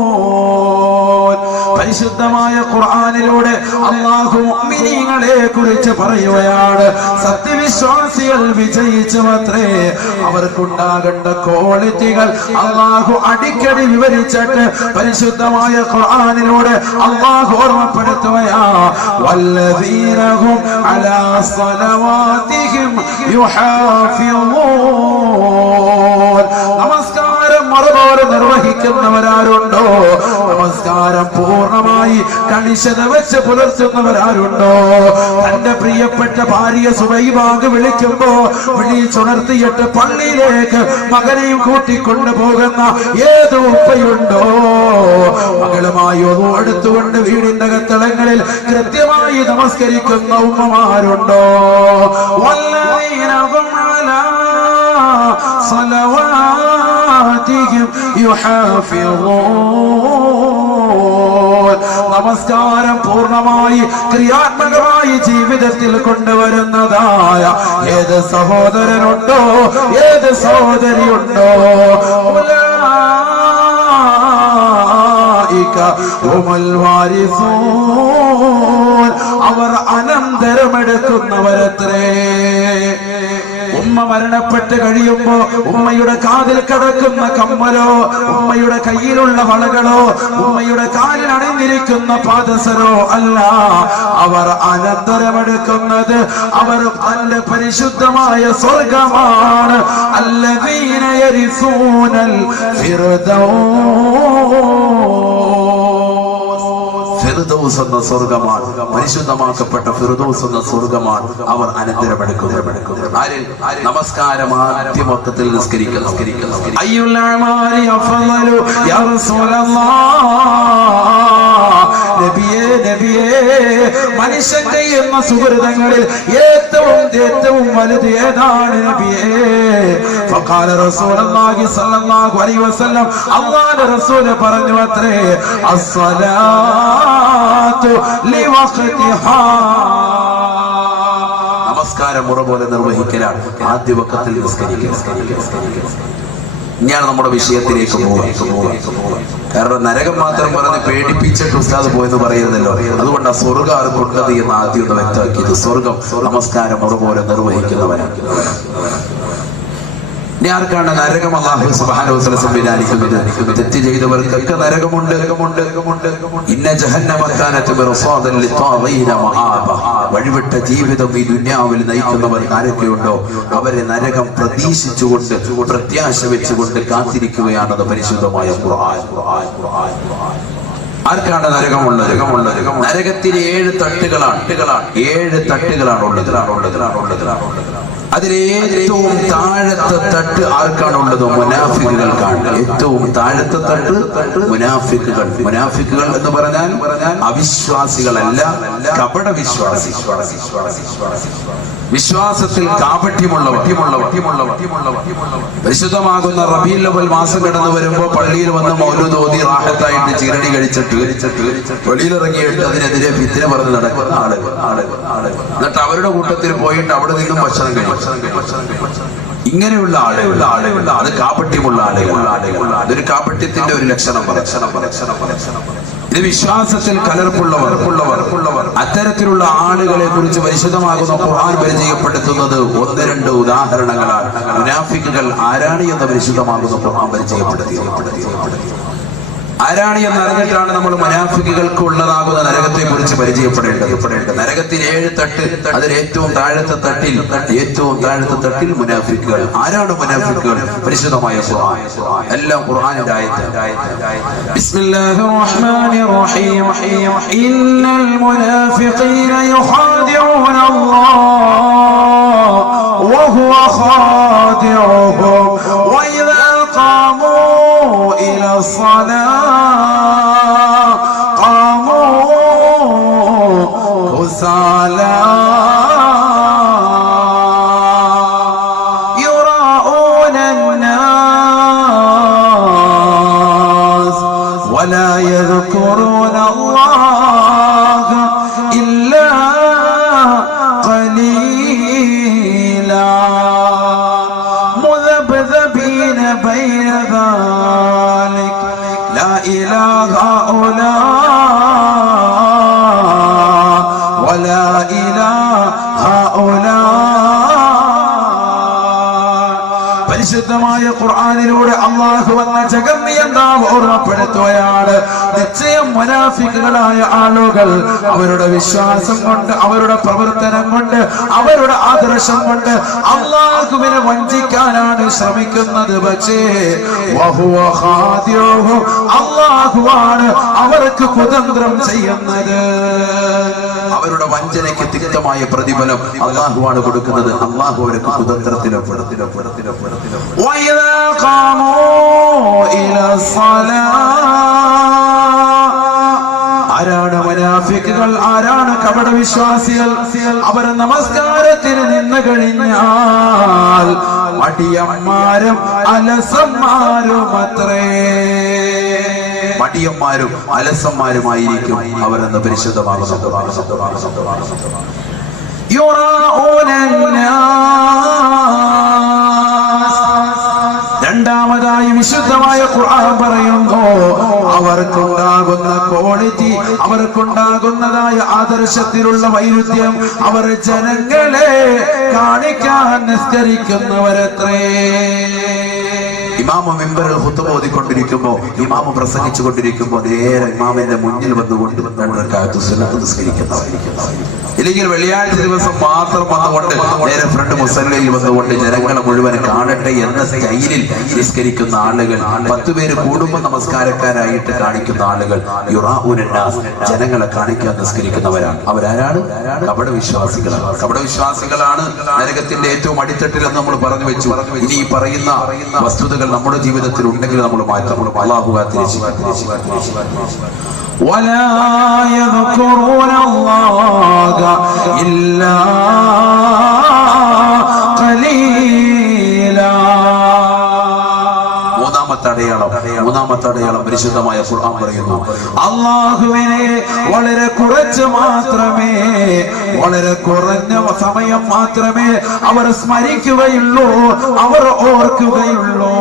خالدون. പരിശുദ്ധമായ ഖുർആനിലൂടെ അല്ലാഹു മുഅ്മിനീങ്ങളെ കുറിച്ച് പറയുകയാണ്. സത്യവിശ്വാസികൾ വിജയിച്ചുവത്രേ. അവർക്കുണ്ടാകേണ്ട ക്വാളിറ്റികൾ അല്ലാഹു അടിക്കടി വിവരിച്ചിട്ട് പരിശുദ്ധമായ ഖുർആനിലൂടെ അല്ലാഹു ഓർമ്മപ്പെടുത്തുകയാ. വല്ലദീന ഹും അലാ സ്വലവാതിഹിം യുഹാഫിളൂൻ. നമസ്കാരം മറുപോലെ നിർവഹിക്കുന്നവരാരുണ്ടോ? നമസ്കാരം പൂർണ്ണമായി കണിശത വെച്ച് പുലർത്തുന്നവരാരുണ്ടോ? തന്റെ പ്രിയപ്പെട്ട ഭാര്യ സുബൈബാങ്ക് വിളിക്കുമ്പോ വിളിച്ചുണർത്തിയിട്ട് പള്ളിയിലേക്ക് മകനെയും കൂട്ടിക്കൊണ്ടു പോകുന്ന ഏത് ഉപ്പയുണ്ടോ? മകളുമായി ഒതു എടുത്തുകൊണ്ട് വീടിന്റെ അകത്തളങ്ങളിൽ കൃത്യമായി നമസ്കരിക്കുന്ന ഉമ്മമാരുണ്ടോ? വല്ലദീന ഹും അലാ സ്വലവാതിഹിം യുഹാഫിളൂൻ. നമസ്കാരം പൂർണ്ണമായി ക്രിയാത്മകമായി ജീവിതത്തിൽ കൊണ്ടുവരുന്നതായ ഏത് സഹോദരനുണ്ടോ, ഏത് സഹോദരിയുണ്ടോ? ഉലൈക ഹുമുൽ വാരിസൂൻ. അവർ അനന്തരമെടുക്കുന്നവരത്രേ. ഉമ്മ മരണപ്പെട്ട് കഴിയുമ്പോ ഉമ്മയുടെ കാതിൽ കിടക്കുന്ന കമ്മലോ, ഉമ്മയുടെ കയ്യിലുള്ള വളകളോ, ഉമ്മയുടെ കാലിൽ അണിഞ്ഞിരിക്കുന്ന പാദസരോ അല്ല. അവർ അനന്തരമെടുക്കുന്നത് അവർ തന്റെ പരിശുദ്ധമായ സ്വർഗമാണ്. അല്ലദീന യരിസൂനൽ ഫിർദൗസ് എന്ന സ്വർഗമാണ്, പരിശുദ്ധമാക്കപ്പെട്ട ഫിർദൗസ് എന്ന സ്വർഗമാണ് അവർ അനന്തരമെടുക്കുന്നത്. ആരിൽ? നമസ്കാരം ആദ്യമൊക്കത്തിൽ നിസ്കരിക്കുന്നു. അയ്യുൽ അഅമാലി അഫ്ളലു യാ റസൂലല്ലാഹ്. നബിയേ നബിയേ, മനുഷ്യൻ ചെയ്യുന്ന സുഹൃതങ്ങളിൽ ഏറ്റവും വലുത് ഏതാണ് നബിയേ? ഫഖാല റസൂലുള്ളാഹി സ്വല്ലല്ലാഹു അലൈഹി വസല്ലം, അല്ലാഹുവിന്റെ റസൂൽ പറഞ്ഞു അത്രേ, അസ്സലാത്തു ലിവഖ്തിഹാ. നമസ്കാരം മുറ പോലെ നിർവഹിക്കലാണ്, ആദ്യ വഖത്തിൽ നിസ്കരിക്കുക. ഞാൻ നമ്മുടെ വിഷയത്തിലേക്ക് പോകാം. കാരണം നരകം മാത്രം പറഞ്ഞ് പേടിപ്പിച്ചിട്ട് ഉസ്താദ് പോയെന്ന് പറയുന്നല്ലോ. അതുകൊണ്ട് ആ സ്വർഗം ആർക്കുണ്ടത് എന്ന് ആദ്യം ഒന്ന് വ്യക്തമാക്കിയത്. സ്വർഗം നമസ്കാരം മുറ പോലെ നിർവഹിക്കുന്നവരാണ്. ഇനി ആർക്കാണ് നരകം? അല്ലാഹു സുബ്ഹാനഹു വ തആല സംവിധാനിക്കുന്നത്. തെറ്റ് ചെയ്തവർക്കൊക്കെ നരകമുണ്ട്. ഇന്ന ജഹന്നമ കാനത് മിർസാദൻ ലിത്വാഗീന മആബ. വഴിവിട്ട ജീവിതം ഈ ദുനിയാവിൽ നയിക്കുന്നവർക്ക് ആരൊക്കെയുണ്ടോ അവരെ നരകം പ്രതീക്ഷിച്ചുകൊണ്ട്, പ്രത്യാശ വെച്ചുകൊണ്ട് കാത്തിരിക്കുകയാണത് പരിശുദ്ധമായ ഖുർആൻ. ആർക്കാണ് നരകമുള്ളത്? നരകത്തിന് 7 തട്ടുകളാണ്. 7 തട്ടുകളാണ് ഉള്ളത്. അതിലേറ്റവും താഴത്തെ തട്ട് ആർക്കാണുള്ളത്? മുനാഫിക്കുകൾക്കാണ്. ഏറ്റവും താഴത്തെ തട്ട് മുനാഫിക്കുകൾ. മുനാഫിക്കുകൾ എന്ന് പറഞ്ഞാൽ അവിശ്വാസികളല്ല, കപട വിശ്വാസി. വിശ്വാസത്തിൽ കാപട്യമുള്ളവർ. പരിശുദ്ധമാകുന്ന റബീഉൽ അവ്വൽ മാസം കടന്നു വരുമ്പോ പള്ളിയിൽ വന്ന് മൗലൂദ് ഓതി റാഹത്തായിട്ട് ചിരടി കഴിച്ചിട്ട് വെളിയിലിറങ്ങിയിട്ട് അതിനെതിരെ ഫിത്ന പറഞ്ഞ് നടക്കുന്ന ആളുകൾ. എന്നിട്ട് അവരുടെ കൂട്ടത്തിൽ പോയിട്ട് അവിടെ നിന്നും ഭക്ഷണം കഴിക്കും. ഇങ്ങനെയുള്ള ആളുകൾ അത് കാപട്യമുള്ള ആളുകൾ. അതൊരു കാപട്യത്തിന്റെ ഒരു ലക്ഷണം. ഇത് വിശ്വാസത്തിൽ കലർപ്പുള്ളവർ. അത്തരത്തിലുള്ള ആളുകളെ കുറിച്ച് പരിശുദ്ധമാകുന്ന ഖുർആൻ പരിചയപ്പെടുത്തുന്നത് 1-2 ഉദാഹരണങ്ങളാണ്. മുനാഫിക്കുകൾ ആരാണ് എന്ന് പരിശുദ്ധമാകുന്ന ഖുർആൻ പരിചയപ്പെടുത്തി. ആരാണ് എന്ന് അറിഞ്ഞിട്ടാണ് നമ്മൾ മുനാഫിക്കുകൾക്ക് ഉള്ളതാകുന്ന നരകത്തെ കുറിച്ച് പരിചയപ്പെടേണ്ടത്. നരകത്തിന് 7 തട്ട്. അതിൽ ഏറ്റവും താഴത്തെ തട്ടിൽ മുനാഫിക്കുകൾ. ആരാണ് മുനാഫിക്കുകൾ? പരിശുദ്ധമായ ഖുർആൻ. എല്ലാം ഖുർആനിന്റെ ആയത്ത്. ബിസ്മില്ലാഹിർ റഹ്മാനിർ റഹീം. ഇന്നൽ മുനാഫിഖീന യുഖാദിഊന അല്ലാഹ് വഹുവ ഖാദിഉഹും വഇദാ ഖാമൂ ഇലാ الصلاة كسالى يراءون الناس ولا يذكرون الله إلا قليلا مذبذبين بين ذلك لا إلى هؤلاء ولا إلى هؤلاء. പരിശുദ്ധമായ ഖുർആനിലൂടെ അല്ലാഹു വന്ന ജഗന്നിയന്താവ് ഓർമ്മപ്പെടുത്തുകയാണ്. നിശ്ചയം മുനാഫിക്കുകളായ ആളുകൾ അവരുടെ വിശ്വാസം കൊണ്ട്, അവരുടെ പ്രവർത്തനം കൊണ്ട്, അവരുടെ ആദർശം കൊണ്ട് അല്ലാഹുവിനെ വഞ്ചിക്കാനാണ് ശ്രമിക്കുന്നത്. പക്ഷേ വഹുവ ഖാദിഉഹു, അല്ലാഹുവാണ് അവർക്ക് കുതന്ത്രം ചെയ്യുന്നത്. അവരുടെ വഞ്ചനയ്ക്ക് തിക്തമായ പ്രതിഫലം അല്ലാഹുവാണ് കൊടുക്കുന്നത്. അല്ലാഹു അവർക്ക് കുതന്ത്രത്തിലപ്പെടുത്തി. وَإِذَا قَامُوا إِلَى الصَّلَاةِ ആരാണ് മുനാഫിക്കുകൾ? ആരാണ് കപട വിശ്വാസികൾ? അവർ നമസ്കാരത്തിന് നിന്ന് കഴിഞ്ഞാൽ മടിയന്മാരും അലസന്മാരുമായിരിക്കും അവരെന്ന് പരിശുദ്ധമാകുന്നു. രണ്ടാമതായി വിശുദ്ധമായ ഖുർആൻ പറയുന്നു, അവർക്കുണ്ടാകുന്ന ക്വാളിറ്റി, അവർക്കുണ്ടാകുന്നതായ ആദർശത്തിലുള്ള വൈരുദ്ധ്യം, അവർ ജനങ്ങളെ കാണിക്കാൻ നിസ്കരിക്കുന്നവരത്രേ. ഇമാമ മിമ്പറിൽ ഖുത്ബ ഓതിക്കൊണ്ടിരിക്കുമ്പോ, ഇമാമ പ്രസംഗിച്ചു കൊണ്ടിരിക്കുമ്പോ നേരെ ഇമാമിന്റെ മുന്നിൽ വന്നുകൊണ്ട് നിസ്കരിക്കുന്നവർ. ഇല്ലെങ്കിൽ വെള്ളിയാഴ്ച ദിവസം മാത്രം വന്നുകൊണ്ട് നേരെ ഫ്രണ്ട് മുസല്ലയിൽ വന്നുകൊണ്ട് ജനങ്ങളെ മുഴുവൻ കാണട്ടെ എന്ന സ്റ്റൈലിൽ നിസ്കരിക്കുന്ന ആളുകൾ, 10 പേര് കൂടുമ്പോൾ നമസ്കാരക്കാരായിട്ട് കാണിക്കുന്ന ആളുകൾ, യുറാഊനന്നാസ്, ജനങ്ങളെ കാണിക്കാൻ നിസ്കരിക്കുന്നവരാണ്. അവരാരാണ്? കപടവിശ്വാസികളാണ്. നരകത്തിന്റെ ഏറ്റവും അടിത്തട്ടിൽ എന്ന് നമ്മൾ പറഞ്ഞു വെച്ചു. ഇനി ഈ പറയുന്ന വസ്തുതകൾ നമ്മുടെ ജീവിതത്തിൽ ഉണ്ടെങ്കിൽ നമ്മൾ മാറ്റം. അല്ലാഹു ولا يذكرون الله إلا قليلا. മൂന്നാമത്തെ അടയാളം പരിശുദ്ധമായ ഖുർആൻ പറയുന്നു, അല്ലാഹുവിനെ വളരെ കുറച്ച് മാത്രമേ, വളരെ കുറഞ്ഞ സമയം മാത്രമേ അവർ സ്മരിക്കുകയുള്ളൂ, അവർ ഓർക്കുകയുള്ളൂ.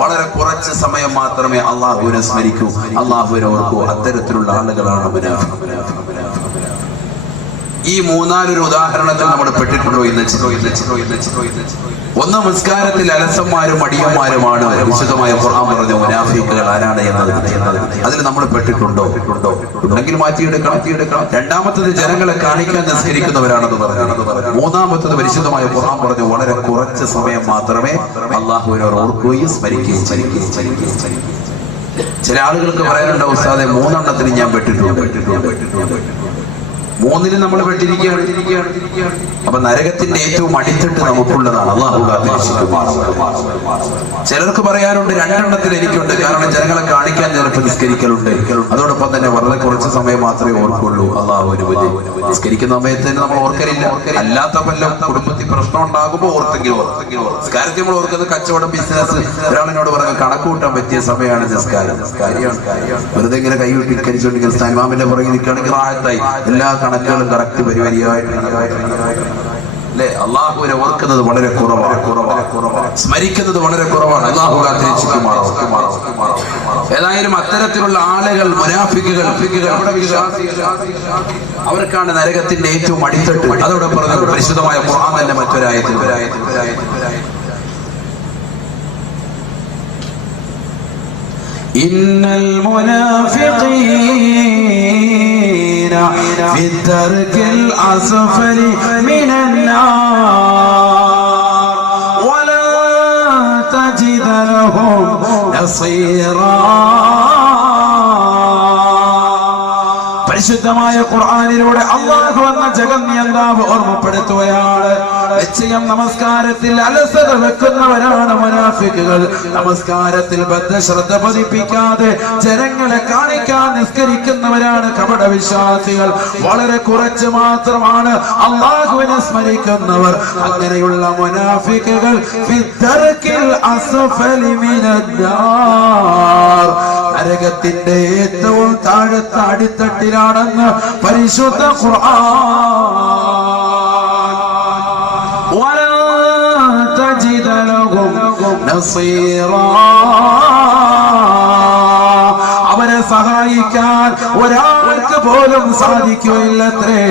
വളരെ കുറച്ച് സമയം മാത്രമേ അല്ലാഹുവിനെ സ്മരിക്കൂ, അല്ലാഹുവിനെ ഓർക്കൂ. അത്തരത്തിലുള്ള ആളുകളാണ് മുനാഫിഖുകൾ. ഈ 3-4 ഉദാഹരണത്തിൽ നമ്മൾ പെട്ടിട്ടുണ്ടോ എന്ന് ഒന്ന്, നമസ്കാരത്തിൽ അലസന്മാരും അടിയന്മാരുമാണ് വിശുദ്ധമായ ഖുർആൻ പറഞ്ഞു മുനാഫിക്കുകൾ ആരാണ് എന്നത്. അതിൽ നമ്മൾ പെട്ടിട്ടുണ്ടോ? ഉണ്ടെങ്കിൽ മാറ്റിയെടുക്കണം. രണ്ടാമത്തത് ജനങ്ങളെ കാണിക്കാൻ നിസ്കരിക്കുന്നവരാണെന്ന് പറഞ്ഞു. മൂന്നാമത്തത് പരിശുദ്ധമായ ഖുർആൻ പറഞ്ഞു വളരെ കുറച്ച് സമയം മാത്രമേ അല്ലാഹുവിനെ ഓർക്കുകയും സ്മരിക്കുകയും. ചില ആളുകൾക്ക് പറയാനുണ്ട്, ഉസ്താദെ 3 എണ്ണത്തിന് ഞാൻ പെട്ടിട്ടുണ്ട്. 3-ന് നമ്മൾ പെട്ടിരിക്കുകയാണ്. അപ്പൊ നരകത്തിന്റെ ഏറ്റവും അടിത്തട്ട് നമുക്കുള്ളതാണ്. അല്ലാഹു കാത്തിരക്ഷിക്കുമാറാകട്ടെ. ചിലർക്ക് പറയാനുണ്ട് 2 എണ്ണത്തിൽ എനിക്കുണ്ട്, കാരണം ജനങ്ങളെ കാണിക്കാൻ ചിലപ്പോൾ നിസ്കരിക്കലുണ്ട്, അതോടൊപ്പം തന്നെ വളരെ കുറച്ച് സമയം മാത്രമേ ഓർക്കുള്ളൂ. അല്ലാഹു അനുവദി. നിസ്കരിക്കുന്ന സമയത്ത് തന്നെ നമ്മൾ ഓർക്കലില്ല, അല്ലാത്ത വല്ല കുടുംബത്തിൽ പ്രശ്നം ഉണ്ടാകുമ്പോൾ ഓർത്തെങ്കിലും നിസ്കാരത്തിൽ നമ്മൾ ഓർക്കുന്നത് കച്ചവടം, ബിസിനസ്. ഒരാളിനോട് പറഞ്ഞ കണക്ക് കൂട്ടാൻ പറ്റിയ സമയമാണ് നിസ്കാരം. വെറുതെ ഇങ്ങനെ കൈ വിട്ടിക്കരിച്ചുകൊണ്ടിരിക്കുന്ന ഇമാമിന്റെ പുറകെ നിൽക്കുകയാണെങ്കിൽ ആയത്തായി എല്ലാ കണക്കുകളും കറക്റ്റ് പരിപാടിയായിട്ട് അല്ലെ. അള്ളാഹുവിനെ ഓർക്കുന്നത് വളരെ കുറവാണ്, സ്മരിക്കുന്നത് വളരെ കുറവാണ്. അള്ളാഹു കാത്തിരക്ഷിക്കുമാറാകട്ടെ. ഏതായാലും അത്തരത്തിലുള്ള ആളുകൾ, മുനാഫിക്കുകൾ, അവർക്കാണ് നരകത്തിന്റെ ഏറ്റവും അടിത്തട്ട്. അതോടെ പറഞ്ഞത് പരിശുദ്ധമായ ഖുർആൻ തന്നെ മറ്റൊരായത്തിൽ ഇന്നൽ മുനാഫിഖീന ഫി ദർകിൽ അസ്ഫലി മിനൻ നാർ വലാ തജിദ ലഹും നസീറാ. പരിശുദ്ധമായ ഖുർആനിലൂടെ അല്ലാഹു എന്ന ജഗന്നിയന്താവ് ഓർമ്മപ്പെടുത്തുകയാണ്. നിശ്ചയം നമസ്കാരത്തിൽ അലസത വെക്കുന്നവരാണ് മുനാഫിക്കുകൾ. നമസ്കാരത്തിൽ ബദ്ധശ്രദ്ധ പതിപ്പിക്കാതെ ജനങ്ങളെ കാണിക്കാൻ നിസ്കരിക്കുന്നവരാണ് കപട വിശ്വാസികൾ. വളരെ കുറച്ച് മാത്രമാണ് അല്ലാഹുവിനെ സ്മരിക്കുന്നവർ. അങ്ങനെയുള്ള മുനാഫിക്കുകൾ ഫിദ്ദർകിൽ അസ്ഫലി മിനന്നാർ, നരകത്തിന്റെ ഏറ്റവും താഴത്തെ അടിത്തട്ടിലാണെന്ന് പരിശുദ്ധ ഖുർആൻ. അവരെ സഹായിക്കാൻ ഒരാൾക്ക് പോലും സാധിക്കുകയില്ലത്രേ,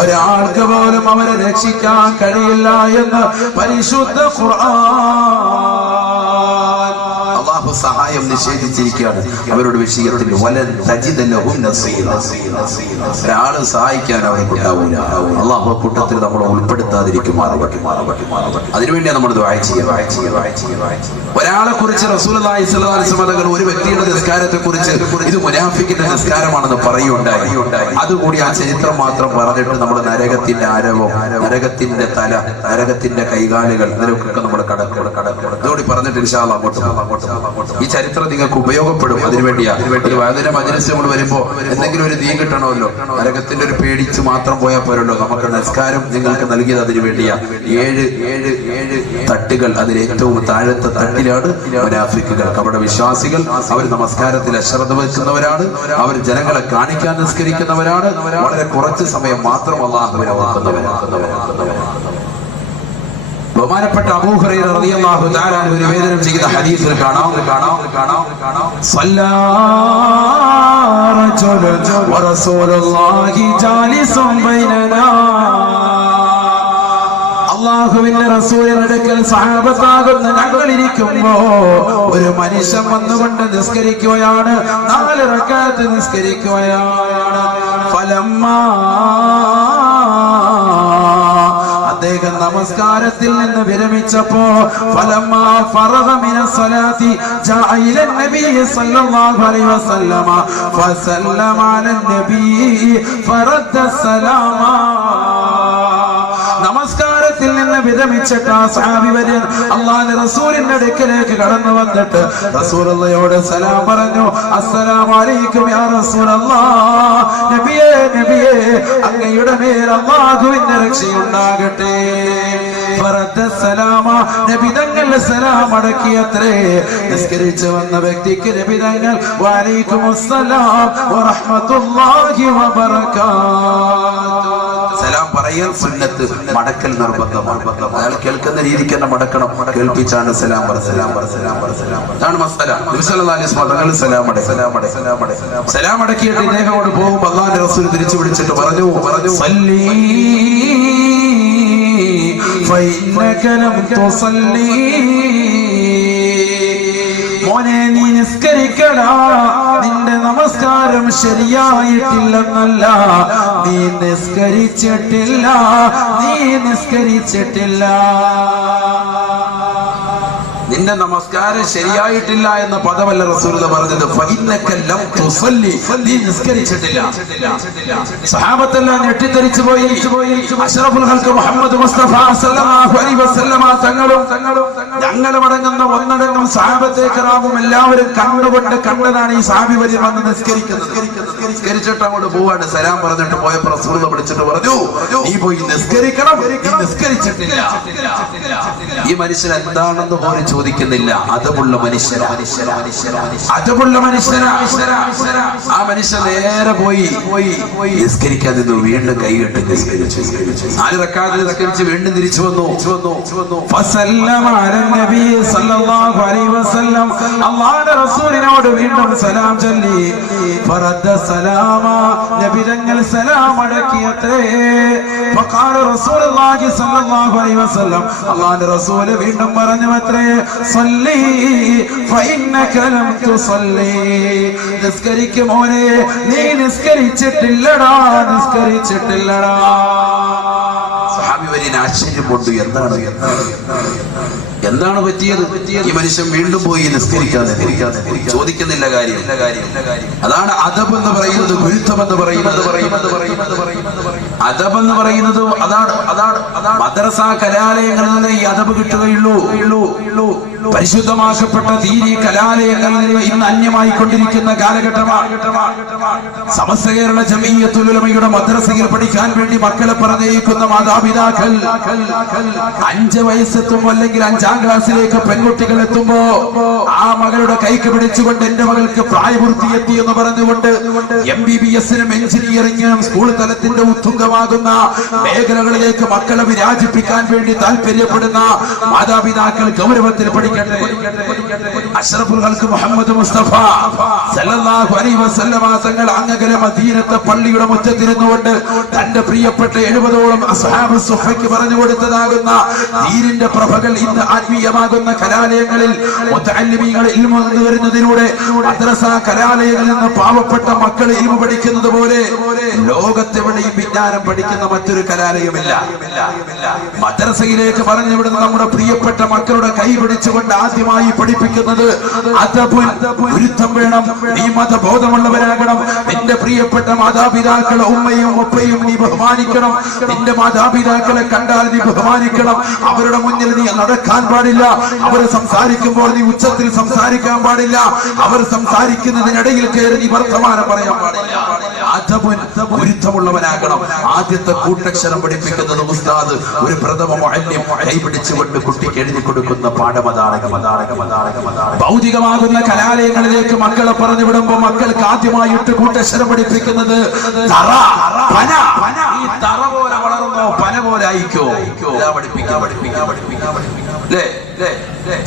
ഒരാൾക്ക് പോലും അവരെ രക്ഷിക്കാൻ കഴിയില്ല എന്ന് പരിശുദ്ധ ഖുർആൻ. അല്ലാഹു സഹായം നിഷേധിച്ചിരിക്കുകയാണ് അവരുടെ വിഷയത്തിൽ. വലൻ തജിദ ലഹും നസീറ, ഒരാളും സഹായിക്കാൻ അവർക്ക് ഉണ്ടാവില്ല. അല്ലാഹു കൂട്ടത്തിൽ നമ്മൾ ഉൾപ്പെടുത്താതിരിക്കുമാറാകട്ടെ. അതിനുവേണ്ടിയാണ് നമ്മൾ ദുആ ചെയ്യുക. ഒരാളെ കുറിച്ച് റസൂലുള്ളാഹി സ്വല്ലല്ലാഹു അലൈഹി വസല്ലം ഒരു വ്യക്തിയുടെ നിസ്കാരത്തെ കുറിച്ച് ഇത് മുനാഫിക്കിന്റെ നിസ്കാരമാണെന്ന് പറയുകയുണ്ടായി. അതുകൂടി ആ ചരിത്രം മാത്രം പറഞ്ഞിട്ട് നമ്മൾ നരകത്തിന്റെ ആരവം, നരകത്തിന്റെ തല, നരകത്തിന്റെ കൈകാലുകൾ, അതിലൊക്കെ നമ്മൾ കടക്കും. ഇതോടി പറഞ്ഞിട്ട് ഇൻഷാ അല്ലാഹ് അങ്ങോട്ട് ഈ ചരിത്രം നിങ്ങൾക്ക് ഉപയോഗപ്പെടും. അതിനുവേണ്ടിയാണ് വേദന മജ്‌ലിസ് നമ്മൾ വരുമ്പോ എന്തെങ്കിലും ഒരു ദീൻ കിട്ടണമല്ലോ. നരകത്തിന്റെ ഒരു പേടിച്ച് മാത്രം പോയാൽ പോരല്ലോ. നമുക്ക് നിസ്കാരം നിങ്ങൾക്ക് നൽകിയത് അതിനു വേണ്ടിയാ. 7 തട്ടുകൾ, അതിൽ ഏറ്റവും താഴത്തെ തട്ടിലാണ് മുനാഫിക്കുകൾ, കപട വിശ്വാസികൾ. അവർ നമസ്കാരത്തിൽ അശ്രദ്ധ വെക്കുന്നവരാണ്, അവർ ജനങ്ങളെ കാണിക്കാൻ നിസ്കരിക്കുന്നവരാണ്, വളരെ കുറച്ച് സമയം മാത്രം അല്ലാഹുവിനെ ഓർക്കുന്നവരാണ്. ബഹുമാനപ്പെട്ട അബൂ ഹുറൈറ റളിയല്ലാഹു തആല അൻഹു നിവേദനം ചെയ്ത ഹദീസിൽ കാണാം സല്ലല്ലാ റജുലുൻ വറസൂലുള്ളാഹി ജാലിസുൻ ബൈനനാ. അല്ലാഹുവിന്റെ റസൂലിന്റെ അടുക്കൽ സഹാബത്താകുന്ന ഞങ്ങൾ ഇരിക്കുമ്പോ ഒരു മനുഷ്യൻ വന്നുകൊണ്ട് നിസ്കരിക്കുകയാണ്, 4 റക്അത്ത് നിസ്കരിക്കുകയാണ്. ഫലമ്മാ, അദ്ദേഹം നമസ്കാരത്തിൽ നിന്ന് വിരമിച്ചപ്പോ ഫലമ്മാ ഫറഗ മിനസ് സ്വലാത്തി ജാഅ ഇല നബി സല്ലല്ലാഹു അലൈഹി വസല്ലമ ഫസല്ലമ അലൻ നബി ഫറദ്ദ സലാമ. നമസ്കാരത്തിൽ നിന്ന് വിരമിച്ചിട്ട് ആ സഹാബി വര്യൻ അല്ലാഹുവിന്റെ റസൂലിന്റെ അടുക്കലേക്ക് കടന്നു വന്നിട്ട് റസൂലുള്ളാഹിയോട് സലാം പറഞ്ഞു. അസ്സലാമു അലൈക്കും യാ റസൂലല്ലാഹ്, നബിയേ നബിയേ, അങ്ങയുടെ മേൽ അല്ലാഹുവിന്റെ രക്ഷയുണ്ടാകട്ടെ. ഫറദ്ദ സലാമ, നബി തങ്ങൾ സലാം അടക്കിയത്രേ. നിസ്കരിച്ചു വന്ന വ്യക്തിക്ക് നബി തങ്ങൾ വഅലൈക്കുമുസ്സലാം വറഹ്മത്തുള്ളാഹി വബറകാതുഹു സലാം പറയൽ സുന്നത്ത്, മടക്കൽ നിർബന്ധമാണ്. അയാൾ കേൾക്കുന്ന രീതിക്ക് തന്നെ മടക്കണം, കേൾപ്പിച്ചാണ് സലാം പറ. അതാണ് മസ്അല. നബി സല്ലല്ലാഹു അലൈഹി വസല്ലം സലാം അടക്കിയിട്ട് ഇദ്ദേഹത്തോട് പോകും. അല്ലാഹുവിന്റെ റസൂൽ തിരിച്ചു വിളിച്ചിട്ട് പറഞ്ഞു സല്ലി ഫഇന്നക ലം തുസല്ലി, മോനെ നീ നിസ്കരിക്കടാ, നിന്റെ നമസ്കാരം ശരിയായിട്ടില്ലെന്നല്ല, നീ നിസ്കരിച്ചിട്ടില്ല. നിന്റെ നമസ്കാരം ശരിയായിട്ടില്ല എന്ന പദമല്ല റസൂലുള്ളാഹി പറഞ്ഞത്. ഫഇന്നക ലം തുസല്ലി, നീ നിസ്കരിച്ചിട്ടില്ല. സഹാബത്തെല്ലാം ഞെട്ടിത്തെറിച്ചു പോയി. അഷ്റഫുൽ ഖൽഖ് മുഹമ്മദ് മുസ്തഫ സല്ലല്ലാഹു അലൈഹി വസല്ലമ തങ്ങളും ഞങ്ങളും അടങ്ങുന്ന ഒന്നടങ്കം സഹാബത്തെ കിറാമും എല്ലാവരും കണ്ടതാണ് ഈ സഹാബി വരി വന്ന് നിസ്കരിക്കുന്നത്. നിസ്കരിച്ചിട്ട് അങ്ങോട്ട് പോവാണ്. സലാം പറഞ്ഞിട്ട് പോയപ്പോൾ റസൂലുള്ളാഹി വിളിച്ചിട്ട് പറഞ്ഞു, നീ പോയി നിസ്കരിക്കണം, നീ നിസ്കരിച്ചിട്ടില്ല. ഈ മനുഷ്യൻ എന്താണെന്ന് പോലും ചോദിക്കുന്നില്ല. അതമുള്ള മനുഷ്യനാണ്. ആ മനുഷ്യൻ നേരെ പോയി നിസ്കരിക്കാൻ നിന്നു. വീണ്ടും കൈകെട്ടി നിസ്കരിച്ചു. 4 റക്അത്ത് നിസ്കരിച്ച് വീണ്ടും തിരിച്ചു വന്നു. ഫസല്ലമ അലൻ നബി സല്ലല്ലാഹു അലൈഹി വസല്ലം, അല്ലാഹുവിന്റെ റസൂലിനോട് വീണ്ടും സലാം ചൊല്ലി. ഫറദ്ദ സലാമ, നബി തങ്ങൾ സലാം മടക്കിയത്രേ. ഫഖാല റസൂലുള്ളാഹി സല്ലല്ലാഹു അലൈഹി വസല്ലം, അല്ലാഹുവിന്റെ റസൂൽ വീണ്ടും പറഞ്ഞു അത്രേ, സല്ലി ഫഇന്നക ലം തുസല്ലി, നിസ്കരിക്ക് മോനെ, നീ നിസ്കരിച്ചിട്ടില്ലടാ, നിസ്കരിച്ചിട്ടില്ലടാ. സഹാബി വരിന് ആശ്ചര്യമുണ്ട്. എന്താണ് പറ്റിയത്? ഈ മനുഷ്യൻ വീണ്ടും പോയി നിസ്കരിക്കാതെ ചോദിക്കുന്നില്ല കാര്യം. അതാണ് അദബ് എന്ന് പറയുന്നത്, ഗുരുത്വം എന്ന് പറയുന്നത്. അദബ് എന്ന് പറയുന്നത് അതാണ് മദ്രസ കലാലയങ്ങളിൽ നിന്ന് ഈ അദബ് കിട്ടുകയുള്ളൂ. പരിശുദ്ധമാക്കപ്പെട്ട ദീനി കലാലയങ്ങളിൽ നിന്ന് ഇന്ന് അന്യമായി കൊണ്ടിരിക്കുന്ന കാലഘട്ടമാണ്. സമസ്ത കേരള ജമീയത്തുൽ ഉലമയുടെ മദ്രസയിൽ പഠിക്കാൻ വേണ്ടി മക്കളെ പറഞ്ഞേക്കുന്ന മാതാപിതാക്കൾ 5 വയസ്സെത്തും അല്ലെങ്കിൽ 5ാം ക്ലാസ്സിലേക്ക് പെൺകുട്ടികൾ എത്തുമ്പോ ആ മകളുടെ കൈക്ക് പിടിച്ചുകൊണ്ട് എന്റെ മകൾക്ക് പ്രായപൂർത്തിയെത്തി എന്ന് പറഞ്ഞുകൊണ്ട് MBBS-നും എഞ്ചിനീയറിംഗിനും സ്കൂൾ തലത്തിന്റെ ഉത്തുംഗമാകുന്ന മേഖലകളിലേക്ക് മക്കളെ വിരാജിപ്പിക്കാൻ വേണ്ടി താല്പര്യപ്പെടുന്ന മാതാപിതാക്കൾ ഗൗരവത്തിൽ പഠിക്കട്ടെ. അഷ്റഫുൽ ഖൽഖ് മുഹമ്മദ് മുസ്തഫ സല്ലല്ലാഹു അലൈഹി വസല്ലമ തങ്ങൾ അങ്ങകലെ മദീനത്തെ പള്ളിയുടെ മുറ്റത്തിരുന്നുകൊണ്ട് തന്റെ പ്രിയപ്പെട്ട 70ഓളം അസ്ഹാബ് സുഫയ്ക്ക് പറഞ്ഞു കൊടുത്തതാകുന്ന ദീനിന്റെ പ്രഭകൾ ഇന്ന് ആത്മീയമാകുന്ന കലാലയങ്ങളിൽ മുതഅല്ലിമീങ്ങൾ ഇൽമു വരുന്നതിലൂടെ മദ്രസ കലാലയങ്ങളിൽ നിന്ന് പാവപ്പെട്ട മക്കൾ ഇൽമു പഠിക്കുന്നത് പോലെ ലോകത്തെവിടെയും വിജ്ഞാനം പഠിക്കുന്ന മറ്റൊരു കലാലയമില്ല. മദ്രസയിലേക്ക് പറഞ്ഞുവിടുന്ന നമ്മുടെ പ്രിയപ്പെട്ട മക്കളുടെ കൈ പിടിച്ചുകൊണ്ട് ആദ്യമായി പഠിപ്പിക്കുന്നത് ഗുരുത്വം വേണം. നീ മതബോധമുള്ളവരാകണം. നിന്റെ പ്രിയപ്പെട്ട മാതാപിതാക്കളെ ഉമ്മയും ഉപ്പയും നീ ബഹുമാനിക്കണം. നിന്റെ മാതാപിതാക്കളെ കണ്ടാൽ നീ ബഹുമാനിക്കണം. അവരുടെ മുന്നിൽ നീ നടക്കാൻ പാടില്ല. അവർ സംസാരിക്കുമ്പോൾ നീ ഉച്ചത്തിൽ സംസാരിക്കാൻ പാടില്ല. അവർ സംസാരിക്കുന്നതിനിടയിൽ കയറി നീ വർത്തമാനം പറയാൻ പാടില്ല. ഗുരുത്വമുള്ളവനാകണം. ആദ്യത്തെ കൂട്ടക്ഷരം പഠിപ്പിക്കുന്നത് ഉസ്താദ്, ഒരു പ്രഥമ മുഅല്ലിം കൈപിടിച്ചുകൊണ്ട് കുട്ടിക്ക് എഴുതി കൊടുക്കുന്ന പാഠമതാണ്. ഭൗതികമാകുന്ന കലാലയങ്ങളിലേക്ക് മക്കളെ പറഞ്ഞു വിടുമ്പോ മക്കൾക്ക് ആദ്യമായിട്ട് കൂട്ടക്ഷരം പഠിപ്പിക്കുന്നത് തറ, പന. ഈ തറ പോലെ വളർന്നോ പന പോലെ ആയിക്കോ?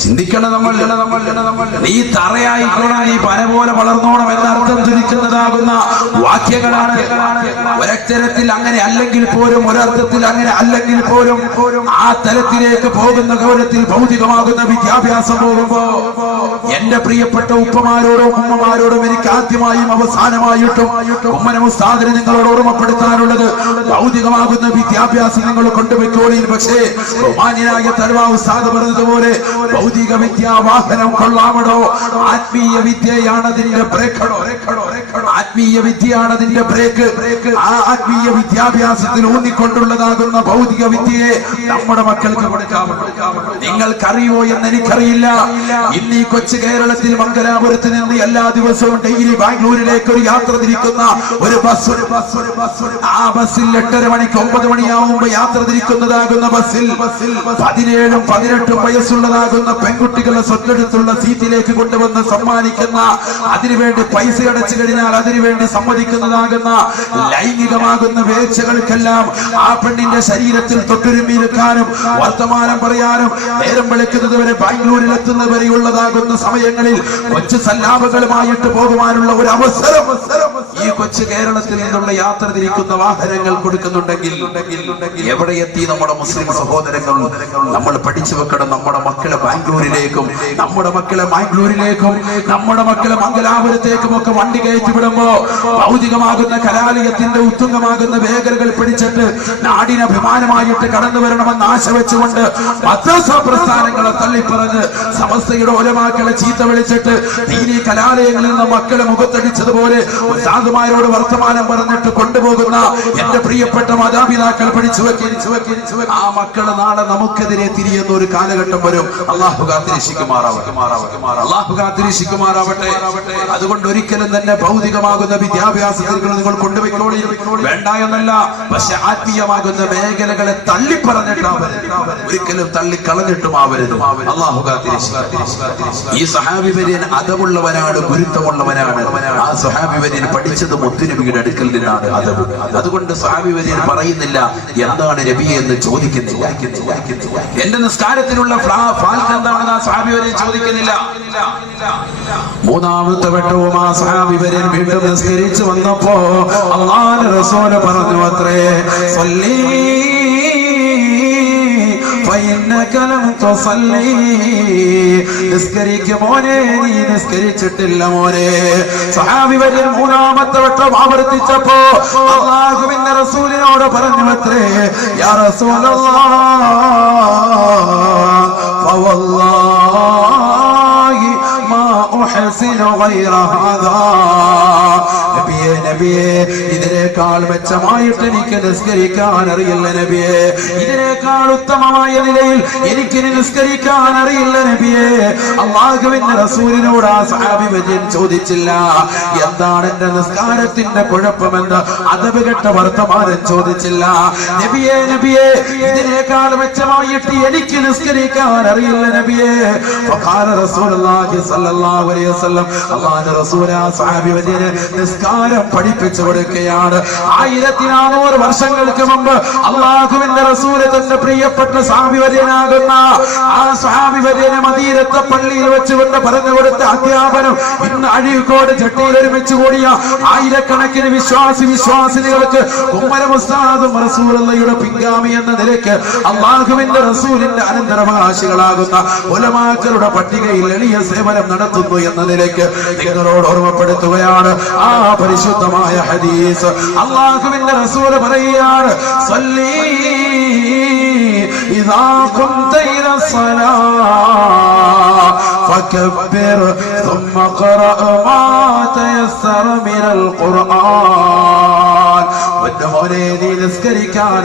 ചിന്തിക്കണം നമ്മൾ. നീ തറയായിക്കോണം, നീ പന പോലെ വളർന്നോണം എന്നർത്ഥം തിരിക്കുന്നതാകുന്ന വാക്യങ്ങളാണ്. ഒരക്ഷരത്തിൽ അങ്ങനെ അല്ലെങ്കിൽ പോലും, ഒരർത്ഥത്തിൽ അങ്ങനെ അല്ലെങ്കിൽ പോലും ആ തലത്തിലേക്ക് പോകുന്ന ഗൗരവത്തിൽ ഭൗതികമാകുന്ന വിദ്യാഭ്യാസം പോകുമ്പോ എന്റെ പ്രിയപ്പെട്ട ഉപ്പമാരോടും ഉമ്മമാരോടും എനിക്ക് ആദ്യമായും അവസാനമായിട്ടും ഉമ്മനും ഉസ്താദിനെ നിങ്ങളോട് ഓർമ്മപ്പെടുത്താനുള്ളത്, ഭൗതികമാകുന്ന വിദ്യാഭ്യാസം നിങ്ങൾ കൊണ്ടുപോയിക്കോളിയിൽ. പക്ഷേ ബഹുമാന്യനായ തൽവാ ഉസ്താദ് പറഞ്ഞതുപോലെ ഭൗതിക വിദ്യാ വാഹനം കൊള്ളാമടോ, ആത്മീയ വിദ്യയാണ് അതിന്റെ ബ്രേക്കടോ. ആത്മീയ വിദ്യയാണ് അതിന്റെ ബ്രേക്ക്. ആ ആത്മീയ വിദ്യാഭ്യാസത്തിൽ ഊന്നിക്കൊണ്ടുള്ളതാകുന്ന ഭൗതിക വിദ്യയെ നമ്മുടെ മക്കൾക്ക് കൊടുക്കാമോ? നിങ്ങൾക്കറിയോ എന്ന് എനിക്കറിയില്ല. ഇന്ന് ഈ കൊച്ചു കേരളത്തിൽ മംഗലാപുരത്ത് നിന്ന് എല്ലാ ദിവസവും ഡെയിലി ബാംഗ്ലൂരിലേക്ക് ഒരു യാത്ര തിരിക്കുന്ന ഒരു ബസ്. ആ ബസ്സിൽ 8:30 മണിക്ക് 9 മണിയാവുമ്പോ യാത്ര തിരിക്കുന്നതാകുന്ന ബസ്സിൽ 17ഉം 18ഉം വയസ്സുള്ളതാകുന്ന പെൺകുട്ടികളെ സ്വത്തെടുത്തുള്ള സീറ്റിലേക്ക് കൊണ്ടുവന്ന് സമ്മാനിക്കുന്ന, അതിനുവേണ്ടി പൈസ അടച്ചു കഴിഞ്ഞാൽ അതിനുവേണ്ടി സമ്മതിക്കുന്നതാകുന്ന ലൈംഗികമാകുന്ന വേഴ്ചകൾക്കെല്ലാം ആ പെണ്ണിന്റെ ശരീരത്തിൽ തൊട്ടുരുമ്മിയിരിക്കാനും വർത്തമാനം പറയാനും നേരം വെളുക്കുന്നത് വരെ ബാംഗ്ലൂരിൽ എത്തുന്നത് വരെയുള്ളതാകുന്ന സമയങ്ങളിൽ കൊച്ചു സല്ലാപങ്ങളുമായിട്ട് പോകുവാനുള്ള ഒരു അവസരം ഈ കൊച്ചു കേരളത്തിൽ നിന്നുള്ള യാത്ര തിരിക്കുന്ന വാഹനങ്ങൾ കൊടുക്കുന്നുണ്ടെങ്കിൽ എവിടെ എത്തി നമ്മുടെ മുസ്ലിം സഹോദരങ്ങൾ? നമ്മൾ പഠിച്ചു വെക്കണം. നമ്മുടെ മക്കളെ ബാംഗ്ലൂരിലേക്കും നമ്മുടെ മക്കളെ മാംഗ്ലൂരിലേക്കും നമ്മുടെ മക്കളെ മംഗലാപുരത്തേക്കും ഒക്കെ വണ്ടി കയറ്റി വിടുമ്പോ ഭൗതികമാകുന്ന കലാലയത്തിന്റെ ഉത്തുംഗമാകുന്ന മേഖലകൾ പിടിച്ചു വെച്ചിട്ട് നാടിന് അഭിമാനമായിട്ട് കടന്നു വരണമെന്ന് ആശ വെച്ചുകൊണ്ട് മദ്രസ പ്രസ്ഥാനങ്ങളെ തള്ളിപ്പറഞ്ഞ് സമസ്തയുടെ ഉലമാക്കളെ ചീത്ത വിളിച്ചിട്ട് ദീനീ കലാലയങ്ങളിൽ നിന്ന് മക്കളെ മുഖത്തടിച്ചതുപോലെ ഉസ്താദുമാരോട് വർത്തമാനം പറഞ്ഞിട്ട് കൊണ്ടുപോകുന്ന എന്റെ പ്രിയപ്പെട്ട മാതാപിതാക്കൾ പഠിച്ചു വെക്കി ആ മക്കള് നാളെ നമുക്കെതിരെ തിരിയുന്ന ഒരു കാലഘട്ടം വരും. അള്ളാഹു കാത്തിരക്ഷിക്കുമാറാവട്ടെ. അതുകൊണ്ട് ഒരിക്കലും തന്നെ ഭൗതികമാകുന്ന വിദ്യാഭ്യാസത്തിൽ നിങ്ങൾ കൊണ്ടുപോയിക്കോളി, വേണ്ട എന്നല്ല. പക്ഷെ ആത്മീയമാകുന്ന മേഖലകളെ തള്ളിപ്പറഞ്ഞിട്ടാവരുത്, ഒരിക്കലും തള്ളിക്കളഞ്ഞിട്ടുമാവരുത്. അള്ളാഹു കാത്തിരക്ഷിക്കും. ഈ സഹാബി വര്യൻ അതവുള്ളവനാണ്, ഗുരുത്വമുള്ളവനാണ്. ആ സഹാബി വര്യൻ പഠിച്ചത് മുത്തുനബിയുടെ അടുക്കൽ നിന്നാണ് അതവ്. അതുകൊണ്ട് സഹാബി വര്യൻ പറയുന്നില്ല എന്താണ് നബിയെ എന്ന് ചോദിക്കുന്നില്ല. എന്റെ നിസ്കാരത്തിലുള്ള ഫാൽക്ക് എന്താണെന്ന് ആ സഹാബി വര്യൻ ചോദിക്കുന്നില്ല. മൂന്നാമത്തെ വട്ടവും ആ സഹാബി വര്യൻ വീണ്ടും നിസ്കരിച്ചു വന്നപ്പോ അല്ലാഹുവിന്റെ റസൂൽ പറഞ്ഞു അത്രേ, സല്ലി മോനെ, നീ നിസ്കരിച്ചിട്ടില്ല മോനെ. സഹാബി വര്യൻ മൂന്നാമത്തെ വട്ടം ആവർത്തിച്ചപ്പോ അല്ലാഹുവിന്റെ റസൂലിനോട് പറഞ്ഞു അത്രേ, യാ റസൂലല്ലാഹ് ഫവല്ലാഹി മാ ഉഹ്സിനു ഗൈറ ഹാദാ. നബിയെ, ഇതിനേക്കാൾ മെച്ചമായിട്ട് എനിക്ക് നിസ്കരിക്കാൻ അറിയില്ല നബിയെ. ഇതിനേക്കാൾ ഉത്തമമായ നിലയിൽ എനിക്ക് നിസ്കരിക്കാൻ അറിയില്ല നബിയെ. അല്ലാഹുവിന്റെ റസൂലിനോട് ആ സഹാബി വര്യൻ ചോദിച്ചില്ല എന്താണ് എന്റെ നിസ്കാരത്തിന്റെ കുഴപ്പമെന്ന്. അതവ് കെട്ട വർത്തമാനം ചോദിച്ചില്ല. നബിയെ, ഇതിനേക്കാൾ മെച്ചമായിട്ട് എനിക്ക് നിസ്കരിക്കാൻ അറിയില്ല നബിയെ. ഫഖാല റസൂലുള്ളാഹി സ്വല്ലല്ലാഹു അലൈഹി വസല്ലം, അല്ലാഹുവിന്റെ റസൂൽ ആ സഹാബി വര്യന് നിസ്കാരം പഠിപ്പിച്ചു കൊടുക്കുകയാണ്. 1400 വർഷങ്ങൾക്ക് മുമ്പ് അല്ലാഹുവിന്റെ റസൂൽ തന്റെ പ്രിയപ്പെട്ട സഹാബി വര്യനാകുന്ന ആ സഹാബി വര്യനെ മദീനത്തെ പള്ളിയിൽ വെച്ചുകൊണ്ട് പറഞ്ഞു കൊടുത്ത അധ്യാപനം ഇന്ന് അഴീക്കോട് ചട്ടിയിൽ ഒരുമിച്ച് കൂടിയ ആയിരക്കണക്കിന് വിശ്വാസിനികൾക്ക് ഉമ്മരം ഉസ്താദും റസൂലുള്ളാഹിയുടെ പിൻഗാമി എന്ന നിലയ്ക്ക് അല്ലാഹുവിന്റെ റസൂലിന്റെ അനന്തരവകാശികളാകുന്ന ഉലമാക്കളുടെ പട്ടികയിൽ എളിയ സേവനം നടത്തുന്നു എന്ന നിലയ്ക്ക് നിങ്ങളോട് ഓർമ്മപ്പെടുത്തുകയാണ് ആ പരിശുദ്ധമായ ഹദീസ്. അല്ലാഹുവിന്റെ റസൂൽ പറയുകയാണ്, സല്ലി ഇദാ ഖുംത ഇലാ സ്വലാ ഫകബ്ബിർ ثم قرأ ما تيسر من القرآن. മോനെ, നീ നിസ്കരിക്കാൻ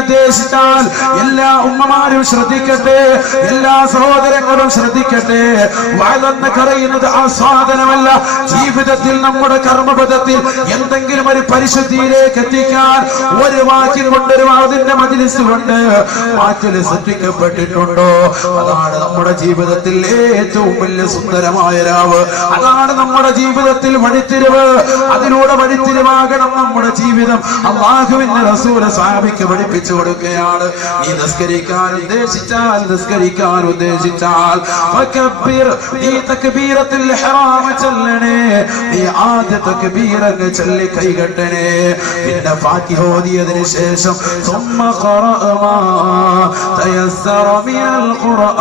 ഉദ്ദേശിച്ചാൽ എല്ലാ ഉമ്മമാരും ശ്രദ്ധിക്കട്ടെ, എല്ലാ സഹോദരങ്ങളും ശ്രദ്ധിക്കട്ടെ. വഅലെന്ന് പറയുന്നത് ആസ്വാദനമല്ല. ജീവിതത്തിൽ നമ്മുടെ കർമ്മപഥത്തിൽ എന്തെങ്കിലും ഒരു പരിശുദ്ധിയിലേക്ക് എത്തിക്കാൻ ഒരു വാക്കിൽ കൊണ്ട്, ഒരു വാദിന്റെ മജ്‌ലിസ് കൊണ്ട് മാറ്റൽ സൃഷ്ടിക്കപ്പെട്ടിട്ടുണ്ടോ? അതാണ് നമ്മുടെ ജീവിതത്തിൽ ഏറ്റവും വലിയ സുന്ദരമായ രാവ്. അതാണ് നമ്മുടെ ജീവിതത്തിൽ വഴിത്തിരിവ്. അതിലൂടെ വഴിത്തിരിവാകണം നമ്മുടെ ജീവിതം. അല്ലാഹുവിന്റെ റസൂൽ സഹാബിക്ക് പഠിപ്പിച്ചു കൊടുക്കുകയാണ്. നീ നിസ്കരിക്കാൻ ഉദ്ദേശിച്ചാൽ ഫകബ്ബിർ, നീ തക്ബീറത്തുൽ ഇഹ്റാം ചൊല്ലണേ. നീ ആദ്യ തക്ബീർ അങ്ങ് ചൊല്ലി കൈകെട്ടണേ. പിന്നെ ഫാത്തിഹ ഓതിയതിനു ശേഷം ثم قرأ ما تيسر من القرآن.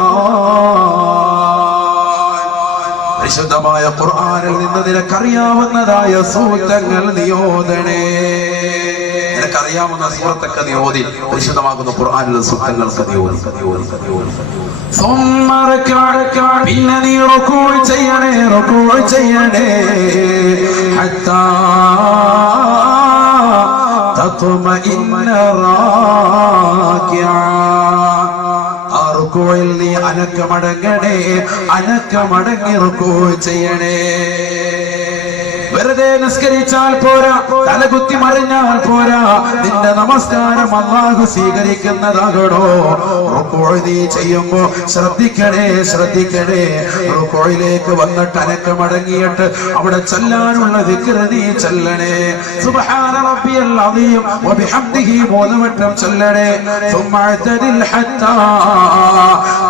പരിശുദ്ധമായ ഖുർആനിൽ നിന്ന് നിനക്കറിയാവുന്നതായ സൂക്തങ്ങൾ നിയോദനേ. നിനക്കറിയാവുന്ന സൂറത്തൊക്കെ നിയോദി. പരിശുദ്ധമാകുന്ന ഖുർആനിലെ സൂക്തങ്ങൾക്ക് നിയോദി. പിന്നെ നീ റുകൂഅ് ചെയ്യണേ ഹത്താ തത്മഇന്ന റാകിഅ. ആ റുകൂഇൽ നീ അനക്കമടങ്ങി റുകൂഅ് ചെയ്യണേ. വെറുതെ നിസ്കരിച്ചാൽ പോരാ, തലകുത്തി മറിഞ്ഞാൽ പോരാ. നിന്റെ നമസ്കാരം അല്ലാഹു സ്വീകരിക്കുന്നതാകണോ. റുകൂഅ് നീ ചെയ്യുമ്പോ ശ്രദ്ധിക്കണേ. റുകൂഇലേക്ക് വന്നിട്ട് അനക്കമടങ്ങിയിട്ട് അവിടെ ചൊല്ലാനുള്ള ദിക്ർ നീ ചൊല്ലണേ. സുബ്ഹാന റബ്ബിയൽ അദീം വബിഹംദിഹി 3 വട്ടം ചൊല്ലണേ. ثم اعتدل حتى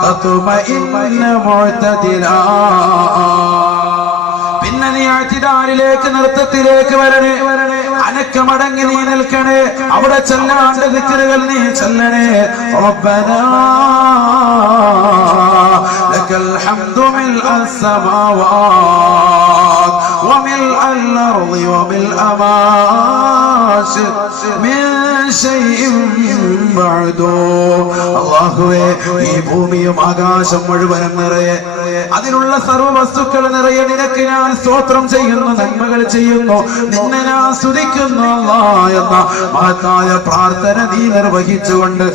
تطمئن معتدلا. പിന്നെ നീ അഅ്തിദാലിലേക്ക്, നൃത്തത്തിലേക്ക് വരണേ. അനക്കമടങ്ങി നീ നിൽക്കണേ. അവിടെ ചൊല്ലേണ്ട ദിക്റുകൾ നീ ചൊല്ലണേ. റബ്ബനാ ലക്കൽ ഹംദു മിൽഅ السماوات وملء الأرض وملء ما അല്ലാഹുവേ ഈ ഭൂമിയും ആകാശം മുഴുവനും നിറയെ അതിലുള്ള സർവ്വ വസ്തുക്കൾ നിറയെ നിനക്ക് ഞാൻ സ്തോത്രം ചെയ്യുന്നു, നന്മകൾ ചെയ്യുന്നു, നിന്നെ ഞാൻ സ്തുതിക്കുന്നു അല്ലാഹ് എന്ന മഹത്തായ പ്രാർത്ഥന നീ നിർവഹിച്ചുകൊണ്ട്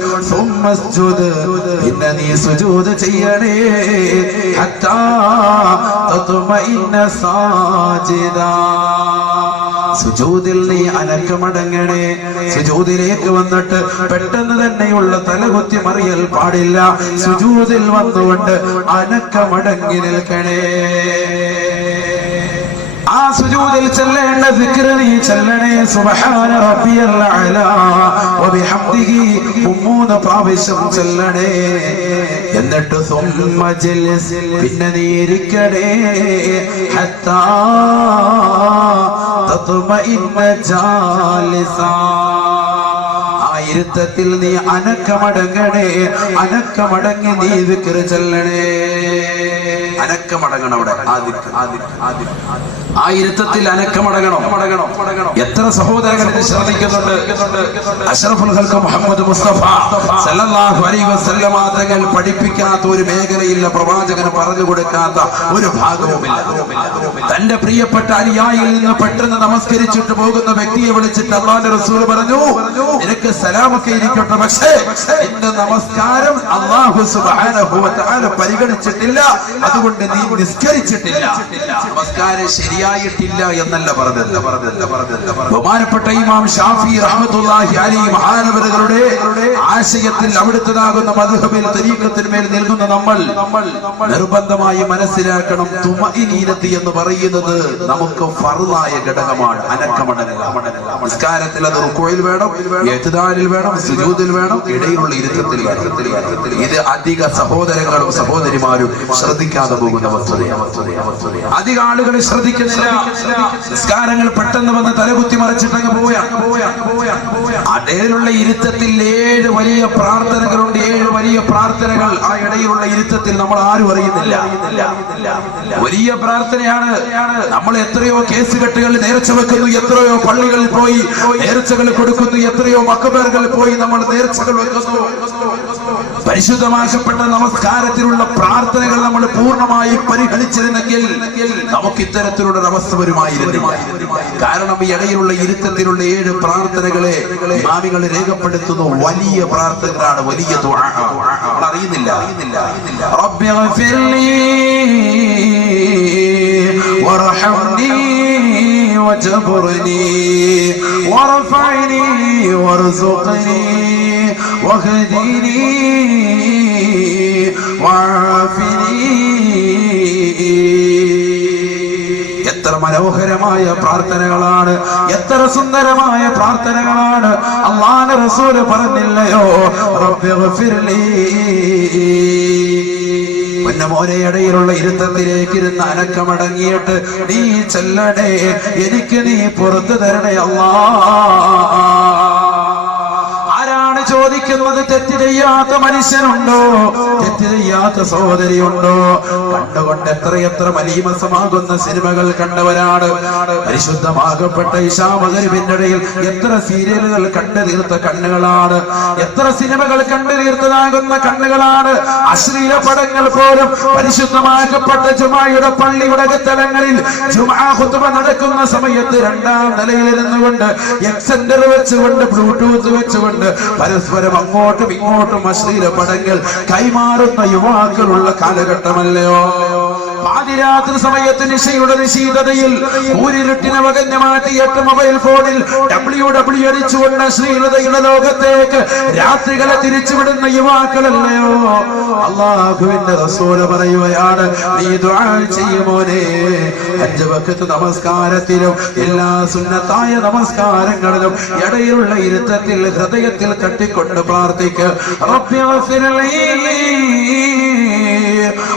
പിന്നെ നീ സുജൂദ് ചെയ്യണേ ഹത്താ തത്മഇന്ന സാജിദാ. സുജൂദിൽ നീ അനക്കമടങ്ങണേ. സുജൂദിലേക്ക് വന്നിട്ട് പെട്ടെന്ന് തന്നെയുള്ള തലകുത്തി മറിയൽ പാടില്ല. സുജൂദിൽ വന്നുകൊണ്ട് അനക്കമടങ്ങി നിൽക്കണേ. ആ സുജൂദിൽ ചൊല്ലേണ്ട ദിക്ർ നീ ചൊല്ലണേ. സുബ്ഹാന റബ്ബിയൽ അഅ്ലാ വബിഹംദിഹി 3 പ്രാവശ്യം ചൊല്ലണേ. എന്നിട്ട് സുമ്മ ജിൽസ് പിന്നെ നീ ഇരിക്കണേ ഹത്താ തത്മഇന്ന ജാലിസാ. ആ ഇരുത്തത്തിൽ നീ അനക്കമടങ്ങണേ. അനക്കമടങ്ങി നീ ദിക്ർ ചൊല്ലണേ. അനക്കമടങ്ങണം. അവിടെ ആ ഇരുത്തത്തിൽ അനക്കമടങ്ങണം. എത്ര സഹോദരങ്ങൾ ഇത് ശ്രദ്ധിക്കുന്നുണ്ട്. അഷ്റഫുൽ ഖൽഖ് മുഹമ്മദ് മുസ്തഫ സല്ലല്ലാഹു അലൈഹി വസല്ലമ തങ്ങൾ പഠിപ്പിക്കാത്ത ഒരു മേഖലയില്ല, പ്രവാചകന് പറഞ്ഞു കൊടുക്കാത്ത ഒരു ഭാഗവുമില്ല. തന്റെ പ്രിയപ്പെട്ട അനുയായിയിൽ നിന്ന് പെട്ടെന്ന് നമസ്കരിച്ചിട്ട് പോകുന്ന വ്യക്തിയെ വിളിച്ചിട്ട് അല്ലാഹുവിന്റെ റസൂൽ പറഞ്ഞു, നിനക്ക് സലാമൊക്കെ ഇരിക്കട്ടെ, പക്ഷേ നിന്റെ നമസ്കാരം അല്ലാഹു സുബ്ഹാനഹു വ തആല പരിഗണിച്ചിട്ടില്ല, അതുകൊണ്ട് നീ നിസ്കരിച്ചിട്ടില്ല, നമസ്കാരം ശരിയായിട്ടില്ല എന്നല്ല പറഞ്ഞത്. ബഹുമാനപ്പെട്ട ഇമാം ഷാഫി റഹ്മത്തുള്ളാഹി അലൈഹി മഹാനവറുകളുടെ ആശയത്തിൽ അവിടുത്തതാകുന്ന മദ്ഹബിൽ തരീഖത്തിന്മേൽ നിൽക്കുന്ന നമ്മൾ നിർബന്ധമായി മനസ്സിലാക്കണം, തുമഇനീനത്ത് എന്ന് പറയുന്നത് നമുക്ക് ഫർളായ ഘടകമാണ്. അനക്കമടങ്ങുക. നമസ്കാരത്തിൽ അത് റുക്കൂഇൽ വേണം, ഇഅ്തിദാലിൽ വേണം, സുജൂദിൽ വേണം, ഇടയിലുള്ള ഇരുത്തത്തിൽ വേണം. ഇത് അധിക സഹോദരങ്ങളും സഹോദരിമാരും ശ്രദ്ധിക്കാതെ പോകുന്ന വസ്തുതയാണ്. അധിക ആളുകൾ ശ്രദ്ധിക്കുന്നില്ല. നിസ്കാരങ്ങൾ പെട്ടെന്ന് വന്ന് തലകുത്തി മറിച്ചിട്ടങ്ങ് പോവുകയാണ്. ഇടയിലുള്ള ഇരുത്തത്തിൽ 7 വലിയ പ്രാർത്ഥനകളുണ്ട്. 7 വലിയ പ്രാർത്ഥനകൾ ആ ഇടയിലുള്ള ഇരുത്തത്തിൽ നമ്മൾ ആരും അറിയുന്നില്ല. വലിയ പ്രാർത്ഥനയാണ്. നമ്മൾ എത്രയോ കേസ് കെട്ടുകൾ നേർച്ച വെക്കുന്നു, എത്രയോ പള്ളികളിൽ പോയി നേർച്ചകൾ കൊടുക്കുന്നു, എത്രയോ മക്ബറുകളിൽ പോയി നമ്മൾ നേർച്ചകൾ വെക്കുന്നു. പരിശുദ്ധമാക്കപ്പെട്ട നമസ്കാരത്തിലുള്ള പ്രാർത്ഥനകൾ നമ്മൾ പൂർണ്ണമായി പരിഗണിച്ചിരുന്നെങ്കിൽ നമുക്ക് ഇത്തരത്തിലുള്ള അവസ്ഥ വരുമായിരുന്നില്ല. കാരണം ഈ ഇടയിലുള്ള ഇരുത്തത്തിലുള്ള 7 പ്രാർത്ഥനകളെ ഇമാമികൾ രേഖപ്പെടുത്തുന്നു വലിയ പ്രാർത്ഥനകളാണ്, വലിയ ദുആ. നമ്മൾ അറിയുന്നില്ല. റബ്ബിഗ്ഫിർലി വർഹംനി വജ്ബുർനി വർഫഅനി വർസുഖ്നി വഹ്ദിനി വഅഫിനി. എത്ര മനോഹരമായ പ്രാർത്ഥനകളാണ്, എത്ര സുന്ദരമായ പ്രാർത്ഥനകളാണ്. അല്ലാഹുവിന്റെ റസൂൽ പറഞ്ഞില്ലയോ, റബ്ബിഗ്ഫിർലി. മോനെ ഇടയിലുള്ള ഇരുത്തത്തിലേക്ക് ഇരുന്ന് അനക്കമടങ്ങിയിട്ട് നീ ചെല്ലണേ, എനിക്ക് നീ പുറത്തു തരണേ അല്ലാഹ്. ആരാണ് ചോദിക്കുന്നത്? തെറ്റ് ചെയ്യാത്ത മനുഷ്യനുണ്ടോ? തെറ്റ് ചെയ്യാത്ത സഹോദരിയുണ്ടോ? കണ്ടുകൊണ്ട് എത്രയെത്ര മലീമസമാകുന്ന സിനിമകൾ കണ്ടവരാണ്. പരിശുദ്ധമാകപ്പെട്ട ഇശാ മഗ്‌രിബിന്റെ ഇടയിൽ എത്ര സീരിയലുകൾ കണ്ടു തീർത്ത കണ്ണുകളാണ്, എത്ര സിനിമകൾ കണ്ടു തീർത്തതാകുന്ന കണ്ണുകളാണ്. അശ്ലീല പടങ്ങൾ പോലും പരിശുദ്ധമാക്കപ്പെട്ട ജുമായുടെ പള്ളിയുടെ സ്ഥലങ്ങളിൽ ജുമാ ഖുത്ബ നടക്കുന്ന സമയത്ത് 2ാം നിലയിലിരുന്നു കൊണ്ട് എക്സെന്റർ വെച്ചുകൊണ്ട് ബ്ലൂടൂത്ത് വെച്ചുകൊണ്ട് പരസ്പരം അങ്ങോട്ടും ഇങ്ങോട്ടും അശ്ലീല പടങ്ങൾ കൈമാറുന്ന യുവാക്കളുള്ള കാലഘട്ടമല്ലയോ? പാതിരാത്രി സമയത്ത് നിശയുടെ നിശീതതയിൽ ഊരിരുട്ടിനെ വകഞ്ഞ മാറ്റിയിട്ട് മൊബൈൽ ഫോണിൽ WW അടിച്ചുകൊണ്ട് അശ്ലീലതയുടെ ലോകത്തേക്ക് രാത്രികളെ തിരിച്ചുവിടുന്ന യുവാക്കളല്ലയോ? അല്ലാഹുവിന്റെ റസൂൽ പറയുകയാണ്, നീ ദുആ ചെയ്യുമോനെ, 5 വഖത്ത് നമസ്കാരത്തിലും എല്ലാ സുന്നത്തായ നമസ്കാരങ്ങളിലും ഇടയിലുള്ള ഇരുത്തത്തിൽ ഹൃദയത്തിൽ തട്ടിക്കൊണ്ട് പ്രാർത്ഥിക്കുക.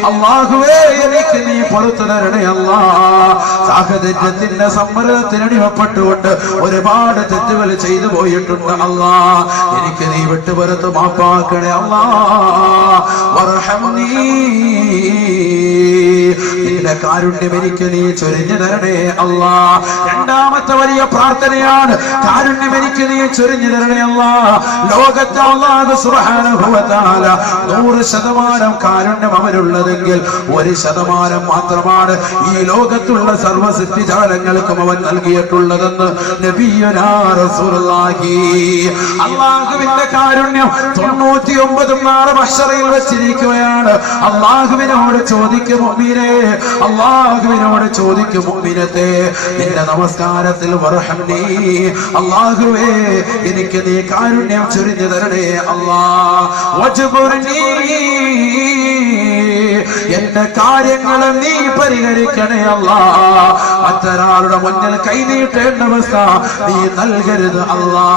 അല്ലാഹുവേ, എനിക്ക് നീ പുറത്തു തരണേ അല്ലാഹ്. സാഹചര്യത്തിന്റെ സമ്മർദ്ദത്തിനടിമപ്പെട്ടുകൊണ്ട് ഒരുപാട് തെറ്റുകൾ ചെയ്തു പോയിട്ടുണ്ട് അല്ലാഹ്. എനിക്ക് നീ വിട്ടുപുറത്ത് മാപ്പാക്കണേ അല്ലാഹ്. വർഹംനീ നിന്റെ കാരുണ്യം എനിക്ക് നീ ചൊരിഞ്ഞു തരണേ അല്ലാ. രണ്ടാമത്തെ വലിയ പ്രാർത്ഥനയാണ്, കാരുണ്യം എനിക്ക് നീ ചൊരിഞ്ഞു തരണേ അല്ലാ. ലോകത്തെ അല്ലാഹു സുബ്ഹാനഹു വ തആല 100% കാരുണ്യം അവനുള്ളതെങ്കിൽ 1% മാത്രമാണ് ഈ ലോകത്തുള്ള സർവ്വ സൃഷ്ടിജാലങ്ങൾക്കും അവൻ നൽകിയിട്ടുള്ളതെന്ന് നബിയുനാ റസൂലുള്ളാഹി. അല്ലാഹുവിന്റെ കാരുണ്യം 99 നാളെ മഹ്ശറയിൽ വെച്ചിരിക്കുകയാണ്. അല്ലാഹുവിനോട് ചോദിക്കും മുഅ്മിനേ, അല്ലാഹുവിനോട് ചോദിക്കും മുഅ്മിനത്തേ, നിന്റെ നമസ്കാരത്തിൽ വർഹംനി, അല്ലാഹുവേ എനിക്ക് നീ കാരുണ്യം ചൊരിഞ്ഞു തരണേ അല്ലാ. വജ്ബുർനി, എന്റെ കാര്യങ്ങളെ നീ പരിഹരിക്കണേ അല്ലാ. മറ്റൊരാളുടെ മുന്നിൽ കൈനീട്ടേണ്ട അവസ്ഥ നീ നൽകരുത് അല്ലാ.